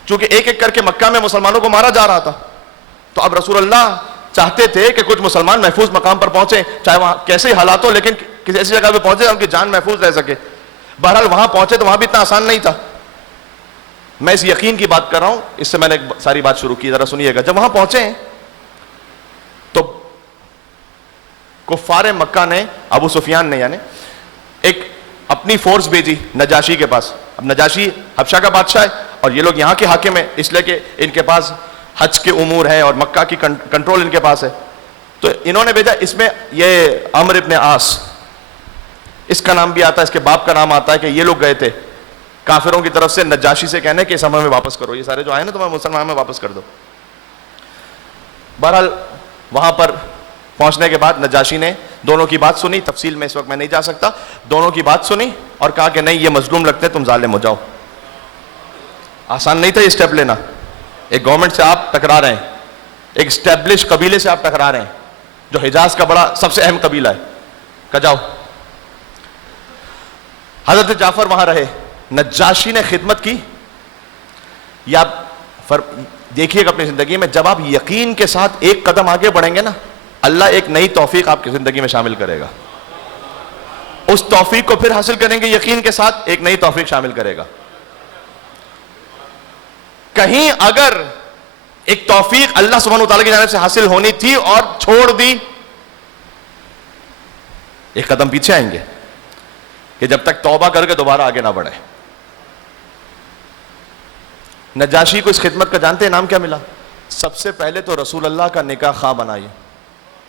چونکہ ایک ایک کر کے مکہ میں مسلمانوں کو مارا جا رہا تھا تو اب رسول اللہ چاہتے تھے کہ کچھ مسلمان محفوظ مقام پر پہنچے, چاہے وہاں کیسے ہی حالات ہو, لیکن کسی ایسی جگہ پہ پہنچے ان کی جان محفوظ رہ سکے. بہرحال وہاں پہنچے تو وہاں بھی اتنا آسان نہیں تھا. میں اس یقین کی بات کر رہا ہوں, اس سے میں نے ساری بات شروع کی, ذرا سنیے گا. جب وہاں پہنچے ہیں تو کفار مکہ نے, ابو سفیان نے یعنی, ایک اپنی فورس بھیجی نجاشی کے پاس. اب نجاشی حبشہ کا بادشاہ ہے اور یہ لوگ یہاں کے حاکم ہیں, اس لیے کہ ان کے پاس حج کے امور ہے اور مکہ کی کنٹرول ان کے پاس ہے. تو انہوں نے بھیجا, اس میں یہ عمرو ابن عاص, اس کا نام بھی آتا ہے, اس کے باپ کا نام آتا ہے, کہ یہ لوگ گئے تھے کافروں کی طرف سے نجاشی سے کہنے کہ اس ہمیں واپس کرو, یہ سارے جو آئے نا تمہیں مسلمان میں واپس کر دو. بہرحال وہاں پر پہنچنے کے بعد نجاشی نے دونوں کی بات سنی, تفصیل میں اس وقت میں نہیں جا سکتا, دونوں کی بات سنی اور کہا کہ نہیں, یہ مظلوم لگتے, تم ظالم ہو جاؤ. آسان نہیں تھا یہ اسٹیپ لینا. ایک گورنمنٹ سے آپ ٹکرا رہے ہیں, ایک اسٹیبلش قبیلے سے آپ ٹکرا رہے ہیں جو حجاز کا بڑا سب سے اہم قبیلہ ہے, کہ جاؤ. حضرت جعفر وہاں رہے, نجاشی نے خدمت کی. یا دیکھیے گا اپنی زندگی میں, جب آپ یقین کے ساتھ ایک قدم آگے بڑھیں گے نا, اللہ ایک نئی توفیق آپ کی زندگی میں شامل کرے گا. اس توفیق کو پھر حاصل کریں گے یقین کے ساتھ, ایک نئی توفیق شامل کرے گا. کہیں اگر ایک توفیق اللہ سبحانہ و تعالیٰ کی جانب سے حاصل ہونی تھی اور چھوڑ دی, ایک قدم پیچھے آئیں گے کہ جب تک توبہ کر کے دوبارہ آگے نہ بڑھے. نجاشی کو اس خدمت کا جانتے ہیں نام کیا ملا؟ سب سے پہلے تو رسول اللہ کا نکاح خواہ بنائیے.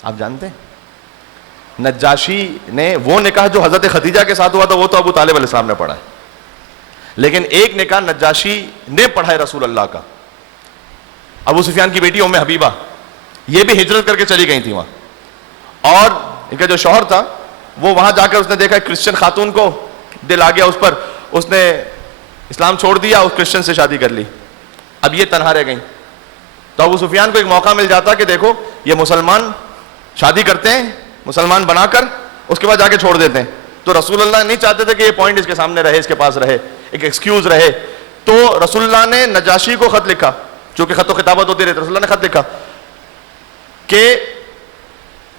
آپ جانتے ہیں نجاشی نے وہ نکاح جو حضرت خدیجہ کے ساتھ ہوا تھا وہ تو ابو طالب علیہ السلام نے پڑھا ہے, لیکن ایک نکاح نجاشی نے پڑھا ہے رسول اللہ کا. ابو سفیان کی بیٹی ام حبیبہ, یہ بھی ہجرت کر کے چلی گئی تھی وہاں, اور ان کا جو شوہر تھا وہ وہاں جا کر اس نے دیکھا کرسچن خاتون کو, دل آ گیا اس پر, اس نے اسلام چھوڑ دیا, اس کرسچن سے شادی کر لی. اب یہ تنہا رہ گئی. تو ابو سفیان کو ایک موقع مل جاتا کہ دیکھو یہ مسلمان شادی کرتے ہیں, مسلمان بنا کر اس کے بعد جا کے چھوڑ دیتے ہیں. تو رسول اللہ نہیں چاہتے تھے کہ یہ پوائنٹ اس کے سامنے رہے, اس کے پاس رہے, ایک ایکسکیوز رہے. تو رسول اللہ نے نجاشی کو خط لکھا, چونکہ خط و خطابت ہوتی رہتی, رسول اللہ نے خط لکھا کہ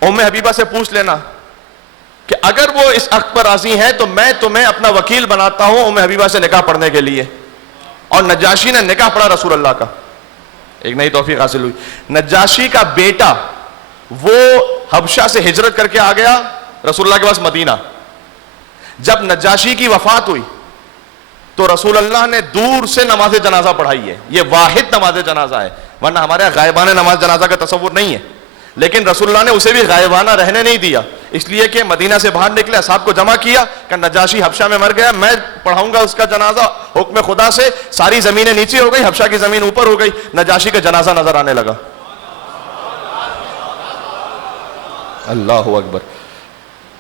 ام حبیبہ سے پوچھ لینا کہ اگر وہ اس عقد پر راضی ہیں تو میں تمہیں اپنا وکیل بناتا ہوں ام حبیبہ سے نکاح پڑھنے کے لیے. اور نجاشی نے نکاح پڑھا رسول اللہ کا, ایک نئی توفیق حاصل ہوئی. نجاشی کا بیٹا وہ حبشہ سے ہجرت کر کے آ گیا رسول اللہ کے پاس مدینہ. جب نجاشی کی وفات ہوئی تو رسول اللہ نے دور سے نماز جنازہ پڑھائی ہے. یہ واحد نماز جنازہ ہے, ورنہ ہمارے یہاں غائبانہ نماز جنازہ کا تصور نہیں ہے, لیکن رسول اللہ نے اسے بھی غائبانہ رہنے نہیں دیا, اس لیے کہ مدینہ سے باہر نکلے, اصحاب کو جمع کیا کہ نجاشی حبشہ میں مر گیا, میں پڑھاؤں گا اس کا جنازہ حکم خدا سے. ساری زمینیں نیچے ہو گئی, حبشہ کی زمین اوپر ہو گئی, نجاشی کا جنازہ نظر آنے لگا. اللہ اکبر.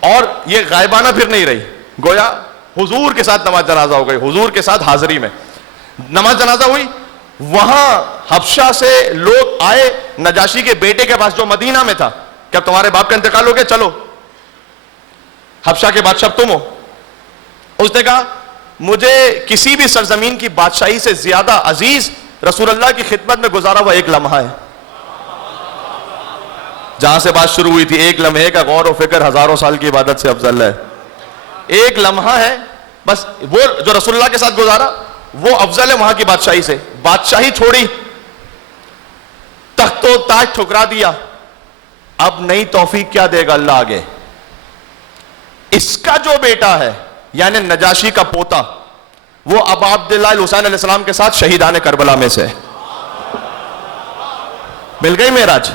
اور یہ غائبانہ پھر نہیں رہی, گویا حضور کے ساتھ نماز جنازہ ہو گئی, حضور کے ساتھ حاضری میں نماز جنازہ ہوئی. وہاں حبشہ سے لوگ آئے نجاشی کے بیٹے کے پاس جو مدینہ میں تھا کہ اب تمہارے باپ کا انتقال ہو گیا, چلو حبشہ کے بادشاہ تم ہو. اس نے کہا مجھے کسی بھی سرزمین کی بادشاہی سے زیادہ عزیز رسول اللہ کی خدمت میں گزارا ہوا ایک لمحہ ہے. جہاں سے بات شروع ہوئی تھی, ایک لمحے کا غور و فکر ہزاروں سال کی عبادت سے افضل ہے. ایک لمحہ ہے بس, وہ جو رسول اللہ کے ساتھ گزارا وہ افضل ہے وہاں کی بادشاہی سے. بادشاہی چھوڑی, تخت و تاج ٹھکرا دیا, اب نئی توفیق کیا دے گا اللہ آگے. اس کا جو بیٹا ہے یعنی نجاشی کا پوتا, وہ ابا عبداللہ حسین علیہ السلام کے ساتھ شہیدان کربلا میں سے. مل گئی معراج,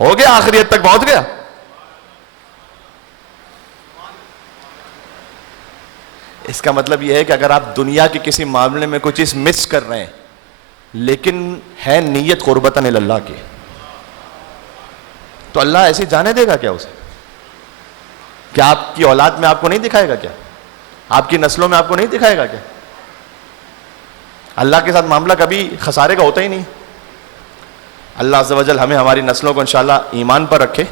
ہو گیا, آخریت تک پہنچ گیا. اس کا مطلب یہ ہے کہ اگر آپ دنیا کے کسی معاملے میں کوئی چیز مس کر رہے ہیں لیکن ہے نیت قربتاً اللہ کی, تو اللہ ایسے جانے دے گا کیا اسے؟ کیا آپ کی اولاد میں آپ کو نہیں دکھائے گا کیا؟ آپ کی نسلوں میں آپ کو نہیں دکھائے گا کیا؟ اللہ کے ساتھ معاملہ کبھی خسارے کا ہوتا ہی نہیں. اللہ عز و جل ہمیں ہماری نسلوں کو انشاءاللہ ایمان پر رکھے,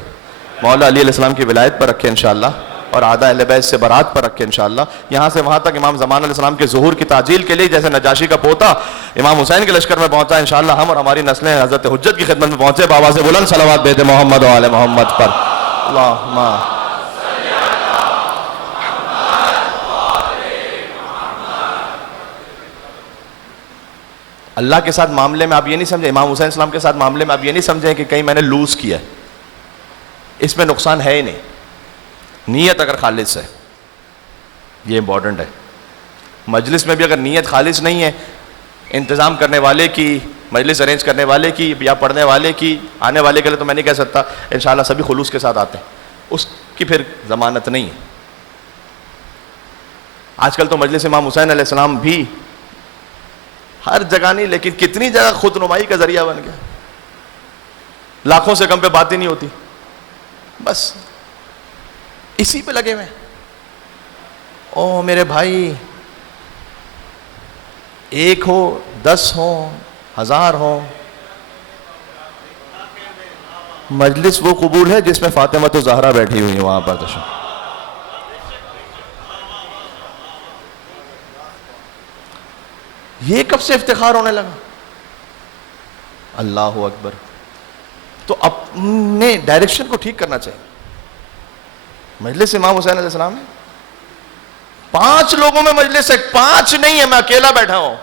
مولا علی علیہ السلام کی ولایت پر رکھے انشاءاللہ, اور اعداء اہل بیت سے برات پر رکھے انشاءاللہ. یہاں سے وہاں تک امام زمان علیہ السلام کے ظہور کی تعجیل کے لیے جیسے نجاشی کا پوتا امام حسین کے لشکر میں پہنچا, انشاءاللہ ہم اور ہماری نسلیں حضرت حجت کی خدمت میں پہنچے. بابا سے بلند صلوات بھیجے محمد و آل محمد پر. اللہم اللہ کے ساتھ معاملے میں آپ یہ نہیں سمجھیں, امام حسین السلام کے ساتھ معاملے میں آپ یہ نہیں سمجھیں کہ کہیں میں نے لوز کیا ہے, اس میں نقصان ہے ہی نہیں. نیت اگر خالص ہے, یہ امپورٹنٹ ہے. مجلس میں بھی اگر نیت خالص نہیں ہے, انتظام کرنے والے کی, مجلس ارینج کرنے والے کی یا پڑھنے والے کی, آنے والے کے لیے تو میں نہیں کہہ سکتا انشاءاللہ سبھی خلوص کے ساتھ آتے ہیں, اس کی پھر ضمانت نہیں ہے. آج کل تو مجلس امام حسین علیہ السلام بھی ہر جگہ نہیں لیکن کتنی جگہ خود نمائی کا ذریعہ بن گیا. لاکھوں سے کم پہ بات ہی نہیں ہوتی, بس اسی پہ لگے ہوئے. او میرے بھائی, 1 ہو 10 ہو 1000 ہو, مجلس وہ قبول ہے جس میں فاطمہ تو زہرا بیٹھی ہوئی ہے وہاں پر. تو یہ کب سے افتخار ہونے لگا؟ اللہ اکبر. تو اپنے ڈائریکشن کو ٹھیک کرنا چاہیے. مجلس امام حسین علیہ السلام ہے, 5 لوگوں میں مجلس ہے, 5 نہیں ہے, میں اکیلا بیٹھا ہوں.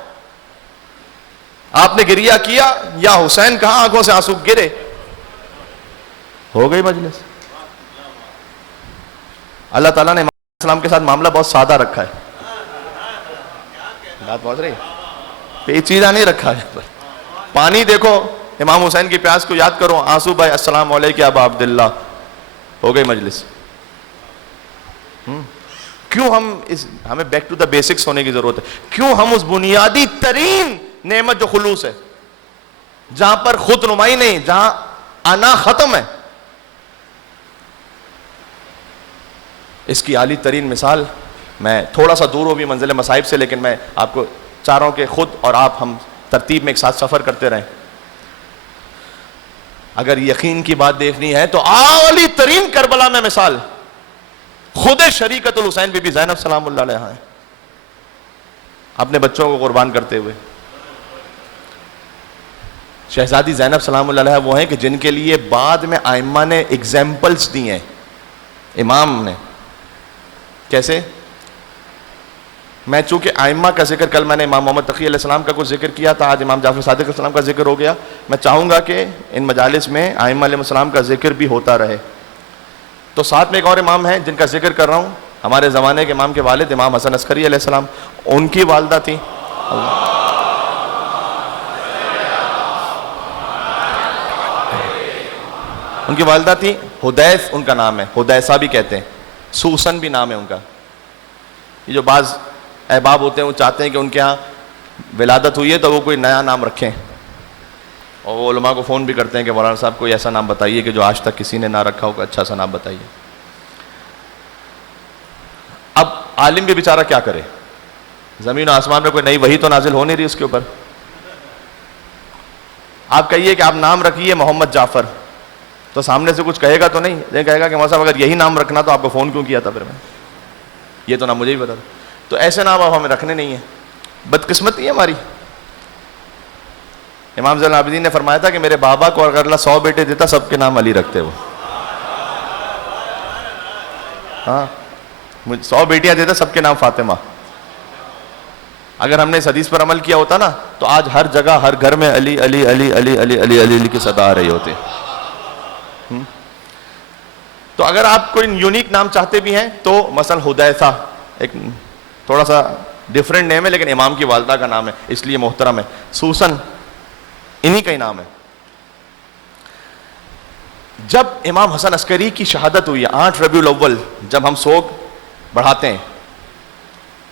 آپ نے گریہ کیا یا حسین کہا, آنکھوں سے آنسو گرے, ہو گئی مجلس. اللہ تعالیٰ نے امام علیہ السلام کے ساتھ معاملہ بہت سادہ رکھا ہے. بات پہنچ رہی, پیچیدہ نہیں رکھا ہے. پانی دیکھو, امام حسین کی پیاس کو یاد کرو, آنسو بھائی السلام علیکم ابا عبداللہ, ہو گئی مجلس. کیوں ہمیں بیک ٹو دا بیسکس ہونے کی ضرورت ہے. کیوں ہم اس بنیادی ترین نعمت جو خلوص ہے, جہاں پر خود نمائی نہیں, جہاں انا ختم ہے, اس کی عالی ترین مثال, میں تھوڑا سا دور ہو بھی منزل مصائب سے, لیکن میں آپ کو چاروں کے خود اور آپ ہم ترتیب میں ایک ساتھ سفر کرتے رہیں. اگر یقین کی بات دیکھنی ہے تو عالی ترین کربلا میں مثال خود شریکت الحسین بی بی زینب سلام اللہ علیہا ہے, اپنے بچوں کو قربان کرتے ہوئے. شہزادی زینب سلام اللہ علیہا وہ ہیں کہ جن کے لیے بعد میں ائمہ نے ایگزامپلس دی ہیں, امام نے. کیسے؟ میں چونکہ ائمہ کا ذکر, کل میں نے امام محمد تقی علیہ السلام کا کچھ ذکر کیا تھا, آج امام جعفر صادق علیہ السلام کا ذکر ہو گیا. میں چاہوں گا کہ ان مجالس میں ائمہ علیہ السلام کا ذکر بھی ہوتا رہے. تو ساتھ میں ایک اور امام ہیں جن کا ذکر کر رہا ہوں, ہمارے زمانے کے امام کے والد امام حسن عسکری علیہ السلام. ان کی والدہ تھی, ان کی والدہ تھی حدیث, ان کا نام ہے, حدیثہ بھی کہتے ہیں, سوسن بھی نام ہے ان کا. یہ جو بعض احباب ہوتے ہیں وہ چاہتے ہیں کہ ان کے ہاں ولادت ہوئی ہے تو وہ کوئی نیا نام رکھیں, اور وہ علماء کو فون بھی کرتے ہیں کہ مولانا صاحب کوئی ایسا نام بتائیے کہ جو آج تک کسی نے نہ رکھا ہو, کوئی اچھا سا نام بتائیے. اب عالم بھی بیچارہ کیا کرے, زمین و آسمان میں کوئی نئی وحی تو نازل ہو نہیں رہی اس کے اوپر. آپ کہیے کہ آپ نام رکھیے محمد جعفر, تو سامنے سے کچھ کہے گا تو نہیں, یہ کہے گا کہ مولانا صاحب اگر یہی نام رکھنا تو آپ کو فون کیوں کیا تھا پھر میں, یہ تو نہ مجھے ہی بتا تھا. تو ایسے نام اب ہمیں رکھنے نہیں ہیں, بدقسمتی ہے ہماری. امام زین العابدین نے فرمایا تھا کہ میرے بابا کو اگر اللہ 100 بیٹے دیتا سب کے نام علی رکھتے وہ. ہاں, مجھے 100 بیٹیاں دیتا سب کے نام فاطمہ. اگر ہم نے اس حدیث پر عمل کیا ہوتا نا تو آج ہر جگہ ہر گھر میں علی علی علی علی علی علی علی کی صدا آ رہی ہوتی. تو اگر آپ کوئی یونیک نام چاہتے بھی ہیں تو مثلا حدیثہ ایک تھوڑا سا ڈفرینٹ نیم ہے, لیکن امام کی والدہ کا نام ہے اس لیے محترم ہے. سوسن انہی کا ہی نام ہے. جب امام حسن عسکری کی شہادت ہوئی 8 ربیع الاول، جب ہم سوگ بڑھاتے ہیں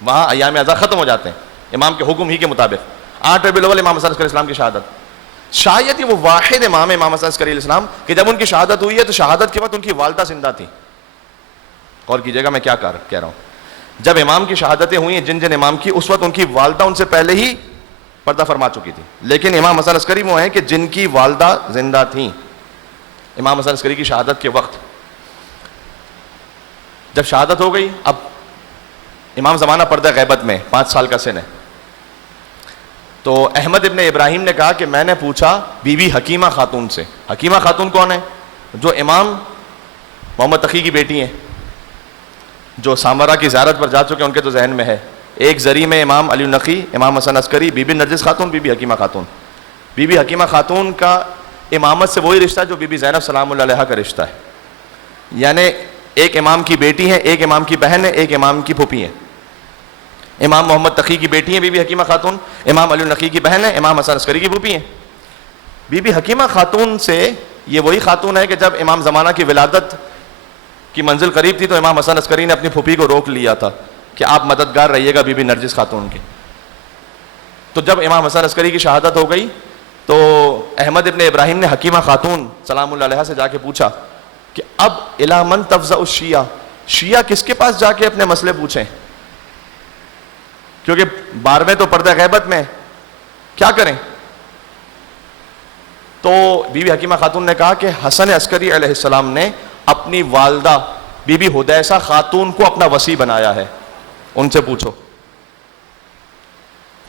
وہاں ایام اعزاز ختم ہو جاتے ہیں امام کے حکم ہی کے مطابق، 8 ربیع الاول امام حسن عسکری السلام کی شہادت. شاید یہ وہ واحد امام حسن عسکری علیہ السلام کہ جب ان کی شہادت ہوئی ہے تو شہادت کے وقت ان کی والدہ زندہ تھی. غور کیجیے گا میں کیا کہہ رہا ہوں. جب امام کی شہادتیں ہوئی ہیں جن امام کی، اس وقت ان کی والدہ ان سے پہلے ہی پردہ فرما چکی تھی، لیکن امام حسن عسکری وہ ہیں کہ جن کی والدہ زندہ تھیں امام حسن عسکری کی شہادت کے وقت. جب شہادت ہو گئی، اب امام زمانہ پردہ غیبت میں 5 سال کا سن ہے. تو احمد ابن ابراہیم نے کہا کہ میں نے پوچھا بی بی حکیمہ خاتون سے. حکیمہ خاتون کون ہے؟ جو امام محمد تقی کی بیٹی ہیں، جو سامرا کی زیارت پر جا چکے، ان کے تو ذہن میں ہے. ایک زری میں امام علی النقی، امام حسن عسکری، بی بی نرجس خاتون، بی بی حکیمہ خاتون. بی بی حکیمہ خاتون کا امامت سے وہی رشتہ جو بی بی زینب سلام اللہ علیہا کا رشتہ ہے، یعنی ایک امام کی بیٹی ہے، ایک امام کی بہن ہے، ایک امام کی پھوپھی ہے. امام محمد تقی کی بیٹی ہے بی بی حکیمہ خاتون، امام علی النقی کی بہن ہے، امام حسن عسکری کی پھوپھی ہے. بی بی حکیمہ خاتون سے یہ وہی خاتون ہے کہ جب امام زمانہ کی ولادت کی منزل قریب تھی تو امام حسن عسکری نے اپنی پھوپھی کو روک لیا تھا کہ آپ مددگار رہیے گا بی بی نرجس خاتون کے. تو جب امام حسن عسکری کی شہادت ہو گئی تو احمد ابن ابراہیم نے حکیمہ خاتون سلام اللہ علیہا سے جا کے پوچھا کہ اب الی من تفزع الشیعہ، شیعہ کس کے پاس جا کے اپنے مسئلے پوچھیں، کیونکہ 12ویں تو پردہ غیبت میں کیا کریں. تو بی بی حکیمہ خاتون نے کہا کہ حسن عسکری علیہ السلام نے اپنی والدہ بی بی حدیثہ خاتون کو اپنا وصی بنایا ہے، ان سے پوچھو.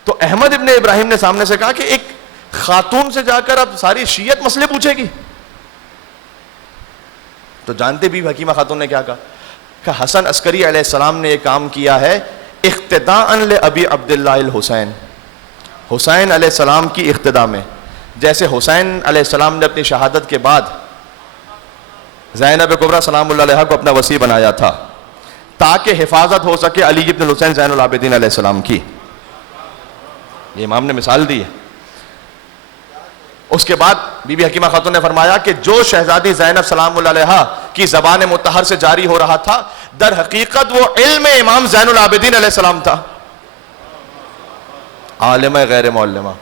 تو احمد ابن ابراہیم نے سامنے سے کہا کہ ایک خاتون سے جا کر اب ساری شیعت مسئلے پوچھے گی. تو جانتے بی بی حکیمہ خاتون نے کیا کہا کہ حسن عسکری علیہ السلام نے یہ کام کیا ہے اقتداء لابی عبداللہ الحسین، حسین علیہ السلام کی اقتداء میں. جیسے حسین علیہ السلام نے اپنی شہادت کے بعد زینب کبریٰ سلام اللہ علیہا کو اپنا وصی بنایا تھا تاکہ حفاظت ہو سکے علی ابن الحسین زین العابدین علیہ السلام کی. یہ امام نے مثال دی ہے. اس کے بعد بی بی حکیمہ خاتون نے فرمایا کہ جو شہزادی زینب سلام اللہ علیہا کی زبان مطہر سے جاری ہو رہا تھا در حقیقت وہ علم امام زین العابدین علیہ السلام تھا، عالمہ غیر معلمہ.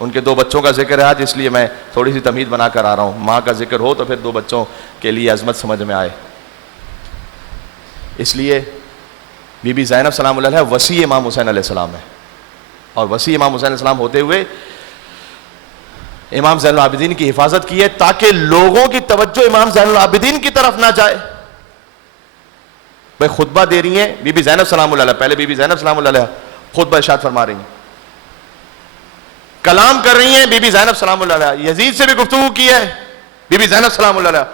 ان کے 2 بچوں کا ذکر ہے آج، اس لیے میں تھوڑی سی تمہید بنا کر آ رہا ہوں. ماں کا ذکر ہو تو پھر 2 بچوں کے لیے عظمت سمجھ میں آئے. اس لیے بی بی زینب سلام اللہ علیہا وصی امام حسین علیہ السلام ہے، اور وصی امام حسین علیہ السلام ہوتے ہوئے امام زین العابدین کی حفاظت کی ہے تاکہ لوگوں کی توجہ امام زین العابدین کی طرف نہ جائے. بھائی خطبہ دے رہی ہیں بی بی زینب سلام اللہ علیہا، پہلے بی بی زینب سلام اللہ علیہا خطبہ ارشاد فرما رہی ہیں، کلام کر رہی ہیں بی بی زینب سلام اللہ علیہا، یزید سے بھی گفتگو کی ہے بی بی زینب سلام اللہ علیہا.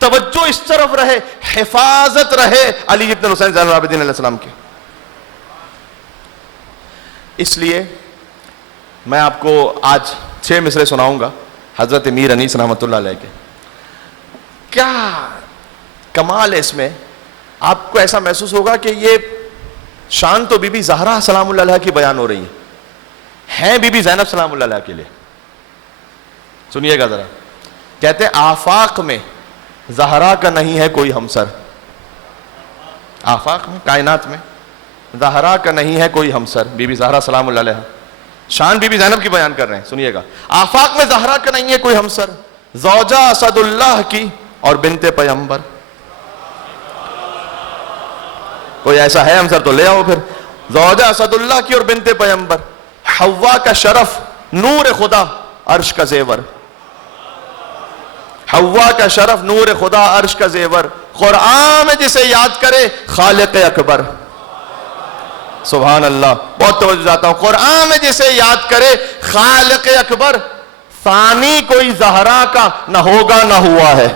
توجہ اس طرف رہے، حفاظت رہے علی ابن الحسین زین العابدین علیہ السلام کی. اس لیے میں آپ کو آج 6 مصرے سناؤں گا حضرت میر انیس رحمۃ اللہ علیہ کے. کیا کمال ہے اس میں، آپ کو ایسا محسوس ہوگا کہ یہ شان تو بی بی زہرا سلام اللہ علیہ کی بیان ہو رہی ہے بی بی زینب سلام اللہ علیہ کے لیے. سنیے گا ذرا. کہتے ہیں آفاق میں زہرا کا نہیں ہے کوئی ہمسر، آفاق میں کائنات میں زہرا کا نہیں ہے کوئی ہمسر. بی بی زہرا سلام اللہ علیہ شان بی بی زینب کی بیان کر رہے ہیں. سنیے گا. آفاق میں زہرا کا نہیں ہے کوئی ہمسر، زوجہ اسد اللہ کی اور بنت پیغمبر. کوئی ایسا ہے ہمسر تو لے آؤ پھر. زوجہ اسد اللہ کی اور بنت پیغمبر، حوا کا شرف نور خدا عرش کا زیور، حوا کا شرف نور خدا عرش کا زیور، قرآن میں جسے یاد کرے خالق اکبر. سبحان اللہ، بہت توجہ جاتا ہوں. قرآن میں جسے یاد کرے خالق اکبر، ثانی کوئی زہرا کا نہ ہوگا نہ ہوا ہے،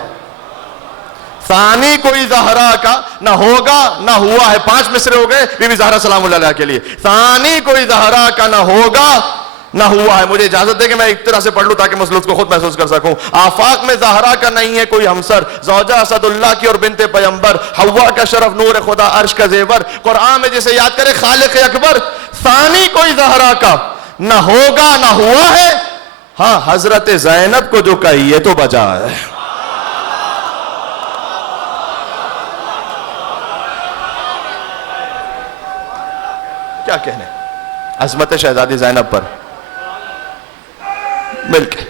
ثانی کوئی زہرا کا نہ ہوگا نہ ہوا ہے. 5 مصرے ہو گئے بی بی زہرا سلام اللہ علیہ کے لیے. ثانی کوئی زہرا کا نہ ہوگا نہ ہوا ہے. مجھے اجازت دے کہ میں ایک طرح سے پڑھ لوں تاکہ میں اس کو خود محسوس کر سکوں. آفاق میں زہرا کا نہیں ہے کوئی ہمسر، زوجہ اسد اللہ کی اور بنت پیغمبر، حوا کا شرف نور خدا عرش کا زیور، قرآن میں جسے یاد کرے خالق اکبر، ثانی کوئی زہرا کا نہ ہوگا نہ ہوا ہے. ہاں حضرت زینب کو جو کہیے تو بجا ہے. کیا کہنے عظمت شہزادی زینب پر مل کے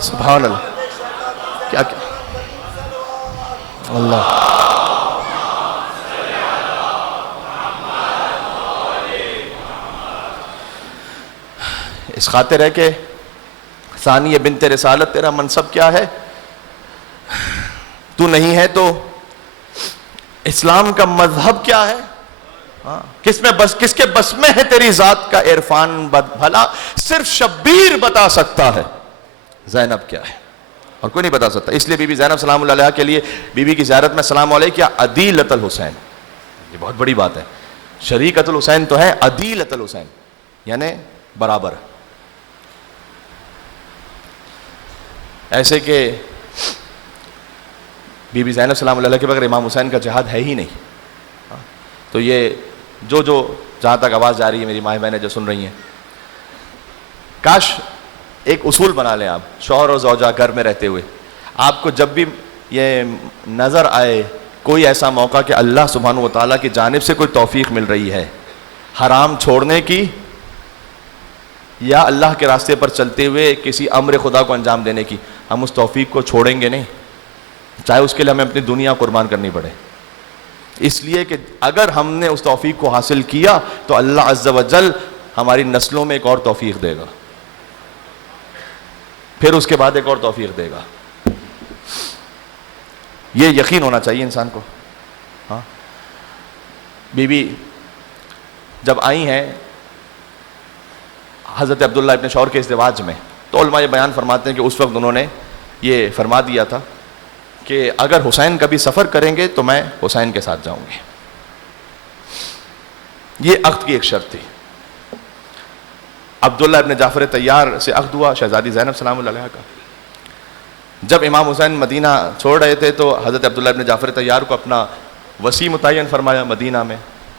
سبحان اللہ کیا اللہ اس خاطر ہے کہ ثانیہ بنت رسالت تیرا منصب کیا ہے؟ تو نہیں ہے تو اسلام کا مذہب کیا ہے؟ کس کے بس میں ہے تیری ذات کا عرفان؟ بھلا صرف شبیر بتا سکتا ہے زینب کیا ہے، اور کوئی نہیں بتا سکتا. اس لیے بی بی زینب سلام اللہ علیہا کے لیے بی بی کی زیارت میں سلام علیک یا عدیلۃ الحسین، یہ بہت بڑی بات ہے. شریکۃ الحسین تو ہے، عدیلۃ الحسین یعنی برابر. ایسے کہ بی بی زینب سلام اللہ علیہ کے بغیر امام حسین کا جہاد ہے ہی نہیں. تو یہ جو جہاں تک آواز جا رہی ہے میری مائیں بہنیں جو سن رہی ہیں، کاش ایک اصول بنا لیں آپ شوہر اور زوجہ گھر میں رہتے ہوئے. آپ کو جب بھی یہ نظر آئے کوئی ایسا موقع کہ اللہ سبحانہ و تعالیٰ کی جانب سے کوئی توفیق مل رہی ہے حرام چھوڑنے کی یا اللہ کے راستے پر چلتے ہوئے کسی امر خدا کو انجام دینے کی، ہم اس توفیق کو چھوڑیں گے نہیں، چاہے اس کے لیے ہمیں اپنی دنیا قربان کرنی پڑے. اس لیے کہ اگر ہم نے اس توفیق کو حاصل کیا تو اللہ عز و جل ہماری نسلوں میں ایک اور توفیق دے گا، پھر اس کے بعد ایک اور توفیق دے گا. یہ یقین ہونا چاہیے انسان کو. ہاں بی بی جب آئی ہیں حضرت عبداللہ ابن شور کے ازدواج میں، تو علماء یہ بیان فرماتے ہیں کہ اس وقت انہوں نے یہ فرما دیا تھا کہ اگر حسین کبھی سفر کریں گے تو میں حسین کے ساتھ جاؤں گی. یہ عقد کی ایک شرط تھی. عبداللہ ابن جعفر طیار سے عقد ہوا شہزادی زینب سلام اللہ علیہا کا. جب امام حسین مدینہ چھوڑ رہے تھے تو حضرت عبداللہ ابن جعفر طیار کو اپنا وصی متعین فرمایا. مدینہ میں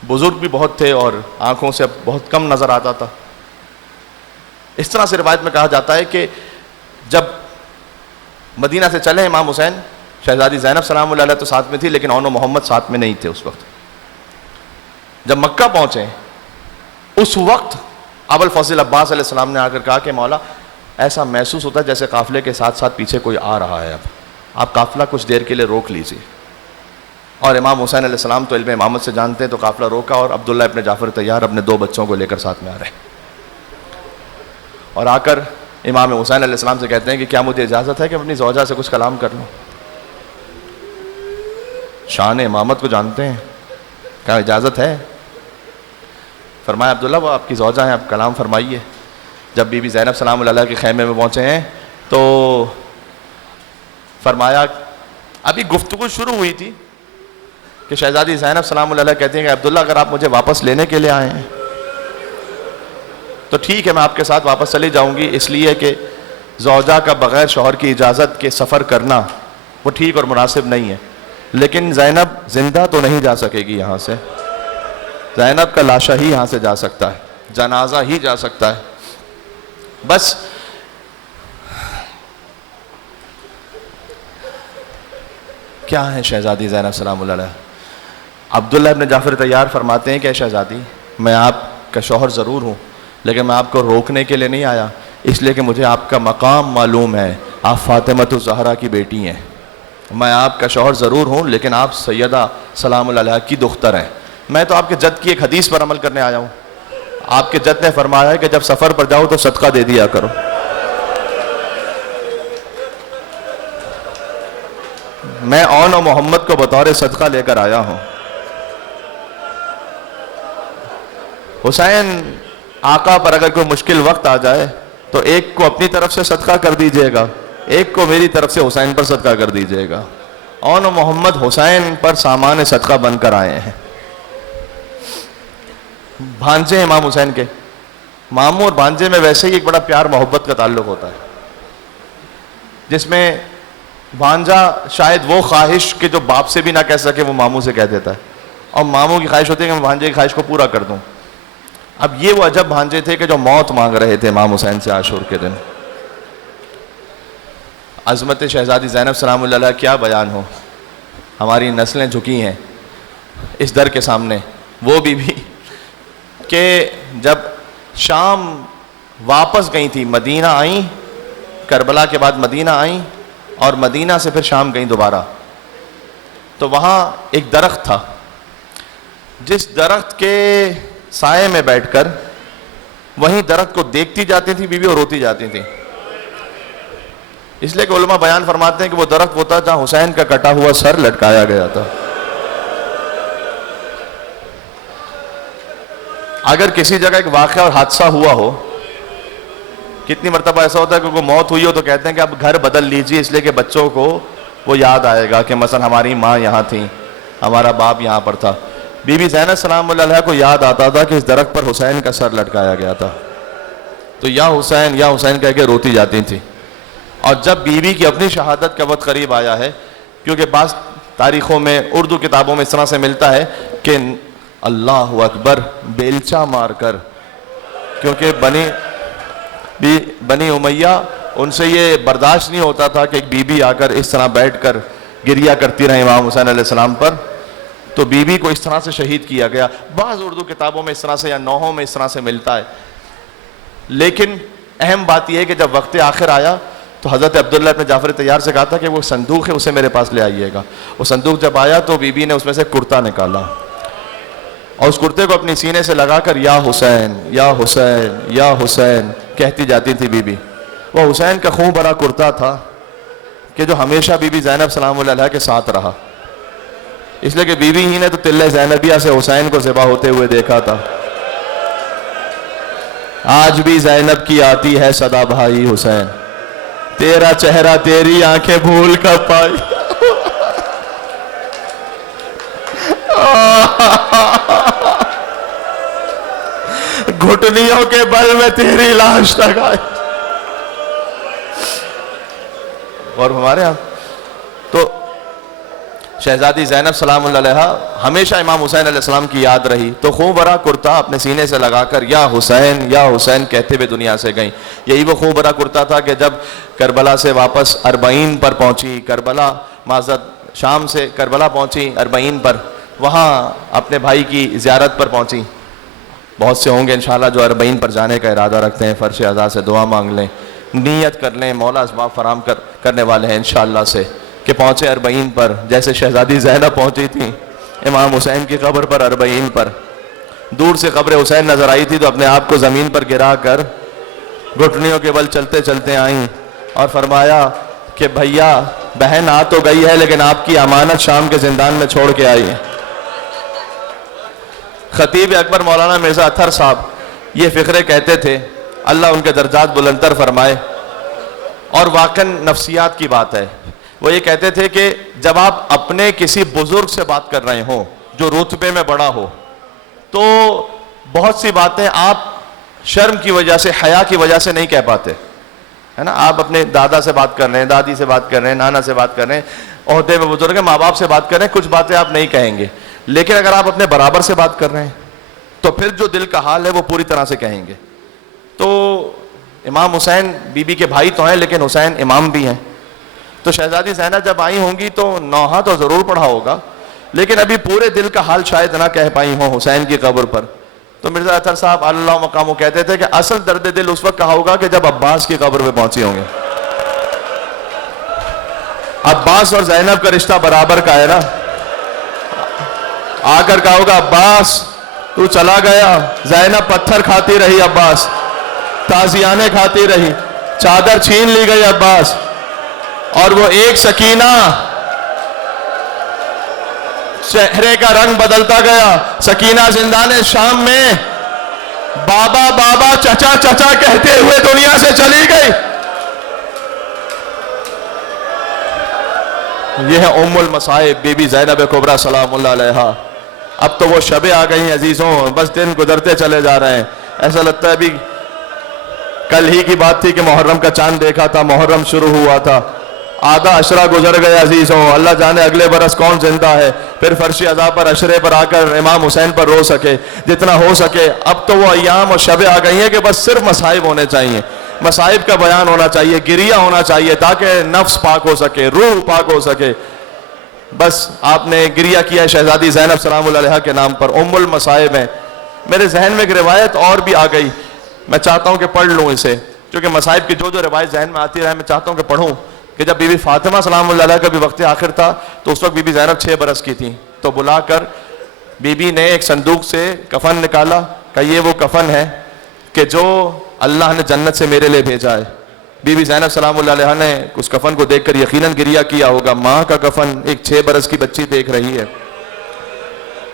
بزرگ بھی بہت تھے اور آنکھوں سے بہت کم نظر آتا تھا. اس طرح سے روایت میں کہا جاتا ہے کہ جب مدینہ سے چلے امام حسین، شہزادی زینب سلام اللہ علیہ تو ساتھ میں تھی لیکن اون و محمد ساتھ میں نہیں تھے اس وقت. جب مکہ پہنچے اس وقت ابو الفضل عباس علیہ السلام نے آ کر کہا کہ مولا ایسا محسوس ہوتا ہے جیسے قافلے کے ساتھ ساتھ پیچھے کوئی آ رہا ہے، اب آپ قافلہ کچھ دیر کے لیے روک لیجیے. اور امام حسین علیہ السلام تو علم امامت سے جانتے ہیں تو قافلہ روکا اور عبداللہ ابن جعفر طیار اپنے 2 بچوں کو لے کر ساتھ میں آ رہے ہیں. اور آ کر امام حسین علیہ السلام سے کہتے ہیں کہ کیا مجھے اجازت ہے کہ اپنی زوجہ سے کچھ کلام کر لوں؟ شان امامت کو جانتے ہیں، کیا اجازت ہے؟ فرمایا عبداللہ وہ آپ کی زوجہ ہیں، آپ کلام فرمائیے. جب بی بی زینب سلام اللہ علیہ کے خیمے میں پہنچے ہیں تو فرمایا، ابھی گفتگو شروع ہوئی تھی کہ شہزادی زینب سلام اللہ علیہ کہتی ہیں کہ عبداللہ اگر آپ مجھے واپس لینے کے لیے آئے ہیں تو ٹھیک ہے میں آپ کے ساتھ واپس چلی جاؤں گی، اس لیے کہ زوجہ کا بغیر شوہر کی اجازت کے سفر کرنا وہ ٹھیک اور مناسب نہیں ہے. لیکن زینب زندہ تو نہیں جا سکے گی یہاں سے، زینب کا لاشا ہی یہاں سے جا سکتا ہے، جنازہ ہی جا سکتا ہے. بس کیا ہے شہزادی زینب سلام اللہ علیہ؟ عبداللہ ابن جعفر طیار فرماتے ہیں کہ شہزادی میں آپ کا شوہر ضرور ہوں لیکن میں آپ کو روکنے کے لیے نہیں آیا، اس لیے کہ مجھے آپ کا مقام معلوم ہے، آپ فاطمۃ الزہرا کی بیٹی ہیں. میں آپ کا شوہر ضرور ہوں لیکن آپ سیدہ سلام اللہ علیہ کی دختر ہیں. میں تو آپ کے جد کی ایک حدیث پر عمل کرنے آیا ہوں. آپ کے جد نے فرمایا ہے کہ جب سفر پر جاؤ تو صدقہ دے دیا کرو. میں اون و محمد کو بطور صدقہ لے کر آیا ہوں. حسین آقا پر اگر کوئی مشکل وقت آ جائے تو ایک کو اپنی طرف سے صدقہ کر دیجئے گا، ایک کو میری طرف سے حسین پر صدقہ کر دیجئے گا. اون و محمد حسین پر سامان صدقہ بن کر آئے ہیں. بھانجے امام حسین کے، ماموں اور بھانجے میں ویسے ہی ایک بڑا پیار محبت کا تعلق ہوتا ہے، جس میں بھانجا شاید وہ خواہش کہ جو باپ سے بھی نہ کہہ سکے وہ ماموں سے کہہ دیتا ہے، اور ماموں کی خواہش ہوتی ہے کہ میں بھانجے کی خواہش کو پورا کر دوں. اب یہ وہ عجب بھانجے تھے کہ جو موت مانگ رہے تھے امام حسین سے عاشور کے دن. عظمت شہزادی زینب سلام اللہ علیہ کیا بیان ہو. ہماری نسلیں جھکی ہیں اس در کے سامنے وہ بیوی کہ جب شام واپس گئی تھی، مدینہ آئیں، کربلا کے بعد مدینہ آئیں اور مدینہ سے پھر شام گئیں دوبارہ، تو وہاں ایک درخت تھا، جس درخت کے سائے میں بیٹھ کر وہیں درخت کو دیکھتی جاتی تھی بیوی اور روتی جاتی تھی. اس لیے کہ علماء بیان فرماتے ہیں کہ وہ درخت وہ تھا جہاں حسین کا کٹا ہوا سر لٹکایا گیا تھا. اگر کسی جگہ ایک واقعہ اور حادثہ ہوا ہو، کتنی مرتبہ ایسا ہوتا ہے کہ کوئی موت ہوئی ہو تو کہتے ہیں کہ اب گھر بدل لیجیے، اس لیے کہ بچوں کو وہ یاد آئے گا کہ مثلا ہماری ماں یہاں تھی، ہمارا باپ یہاں پر تھا. بی بی زینب سلام اللہ علیہ کو یاد آتا تھا کہ اس درخت پر حسین کا سر لٹکایا گیا تھا، تو یا حسین کہہ کے روتی جاتی تھی. اور جب بیوی کی اپنی شہادت کا وقت قریب آیا ہے، کیونکہ بعض تاریخوں میں اردو کتابوں میں اس طرح سے ملتا ہے کہ اللہ اکبر بیلچا مار کر، کیونکہ بنی امیہ ان سے یہ برداشت نہیں ہوتا تھا کہ ایک بی بی آ کر اس طرح بیٹھ کر گریہ کرتی رہے امام حسین علیہ السلام پر، تو بی بی کو اس طرح سے شہید کیا گیا. بعض اردو کتابوں میں اس طرح سے یا نوحوں میں اس طرح سے ملتا ہے. لیکن اہم بات یہ ہے کہ جب وقت آخر آیا تو حضرت عبداللہ ابن جعفر طیار سے کہا تھا کہ وہ صندوق ہے اسے میرے پاس لے آئیے گا. وہ صندوق جب آیا تو بی بی نے اس میں سے کرتا نکالا اور اس کرتے کو اپنی سینے سے لگا کر یا حسین یا حسین یا حسین کہتی جاتی تھی بی بی. وہ حسین کا خون بھرا کرتا تھا کہ جو ہمیشہ بی بی زینب سلام اللہ علیہ کے ساتھ رہا، اس لیے کہ بی بی ہی نے تو تلے زینبیہ سے حسین کو ذبح ہوتے ہوئے دیکھا تھا. آج بھی زینب کی آتی ہے صدا بھائی حسین، تیرا چہرہ تیری آنکھیں بھول کر پائی. گھٹنیوں کے بل میں تیری لاش لگائی. اور ہمارے ہاں تو شہزادی زینب سلام اللہ علیہ ہمیشہ امام حسین علیہ السلام کی یاد رہی، تو خون بھرا کرتا اپنے سینے سے لگا کر یا حسین کہتے ہوئے دنیا سے گئیں. یہی وہ خون بھرا کرتا تھا کہ جب کربلا سے واپس اربعین پر پہنچی، شام سے کربلا پہنچی اربعین پر، وہاں اپنے بھائی کی زیارت پر پہنچی. بہت سے ہوں گے انشاءاللہ جو اربعین پر جانے کا ارادہ رکھتے ہیں، فرش اعضاء سے دعا مانگ لیں، نیت کر لیں، مولا اسباب فراہم کرنے والے ہیں انشاءاللہ سے کہ پہنچے اربعین پر. جیسے شہزادی زینب پہنچی تھی امام حسین کی قبر پر اربعین پر، دور سے قبر حسین نظر آئی تھی تو اپنے آپ کو زمین پر گرا کر گھٹنیوں کے بل چلتے چلتے آئیں اور فرمایا کہ بھیا بہن آ تو گئی ہے لیکن آپ کی امانت شام کے زندان میں چھوڑ کے آئی ہے. خطیب اکبر مولانا مرزا اطہر صاحب یہ فقرے کہتے تھے، اللہ ان کے درجات بلندتر فرمائے، اور واقعاً نفسیات کی بات ہے. وہ یہ کہتے تھے کہ جب آپ اپنے کسی بزرگ سے بات کر رہے ہوں جو رتبے میں بڑا ہو، تو بہت سی باتیں آپ شرم کی وجہ سے، حیا کی وجہ سے نہیں کہہ پاتے، ہے نا. آپ اپنے دادا سے بات کر رہے ہیں، دادی سے بات کر رہے ہیں، نانا سے بات کر رہے ہیں، عہدے میں بزرگ ہیں، ماں باپ سے بات کر رہے ہیں، کچھ باتیں آپ نہیں کہیں گے. لیکن اگر آپ اپنے برابر سے بات کر رہے ہیں تو پھر جو دل کا حال ہے وہ پوری طرح سے کہیں گے. تو امام حسین بی بی کے بھائی تو ہیں لیکن حسین امام بھی ہیں. تو شہزادی زینب جب آئی ہوں گی تو نوحہ تو ضرور پڑھا ہوگا، لیکن ابھی پورے دل کا حال شاید نہ کہہ پائی ہوں حسین کی قبر پر. تو مرزا اطہر صاحب اللہ مقامو کہتے تھے کہ اصل درد دل اس وقت کہا ہوگا کہ جب عباس کی قبر پہ پہنچی ہوں گے. عباس اور زینب کا رشتہ برابر کا ہے نا. آ کر کہا ہوگا عباس تو چلا گیا، زینب پتھر کھاتی رہی، عباس تازیانے کھاتی رہی، چادر چھین لی گئی عباس، اور وہ ایک سکینہ چہرے کا رنگ بدلتا گیا. سکینہ زندان شام میں بابا بابا چچا چچا کہتے ہوئے دنیا سے چلی گئی. یہ ہے ام المصائب بی بی زینب کبریٰ سلام اللہ علیہا. اب تو وہ شبیں آ گئی ہیں عزیزوں، بس دن گزرتے چلے جا رہے ہیں. ایسا لگتا ہے ابھی کل ہی کی بات تھی کہ محرم کا چاند دیکھا تھا، محرم شروع ہوا تھا، آدھا عشرہ گزر گیا عزیزوں. اللہ جانے اگلے برس کون زندہ ہے پھر فرش عزا پر عشرے پر آ کر امام حسین پر رو سکے جتنا ہو سکے. اب تو وہ ایام اور شبیں آ گئی ہیں کہ بس صرف مصائب ہونے چاہیے، مصائب کا بیان ہونا چاہیے، گریہ ہونا چاہیے تاکہ نفس پاک ہو سکے، روح پاک ہو سکے. بس آپ نے گریہ کیا ہے شہزادی زینب سلام اللہ علیہا کے نام پر. ام المصائب ہے. میرے ذہن میں ایک روایت اور بھی آ گئی, میں چاہتا ہوں کہ پڑھ لوں اسے, کیونکہ مصائب کی جو روایت ذہن میں آتی رہے میں چاہتا ہوں کہ پڑھوں. کہ جب بی بی فاطمہ سلام اللہ علیہا کا بھی وقت آخر تھا تو اس وقت بی بی زینب 6 برس کی تھی, تو بلا کر بی بی نے ایک صندوق سے کفن نکالا کہ یہ وہ کفن ہے کہ جو اللہ نے جنت سے میرے لیے بھیجا ہے. بی بی زینب سلام اللہ علیہا نے اس کفن کو دیکھ کر یقیناً گریہ کیا ہوگا. ماں کا کفن ایک 6 برس کی بچی دیکھ رہی ہے.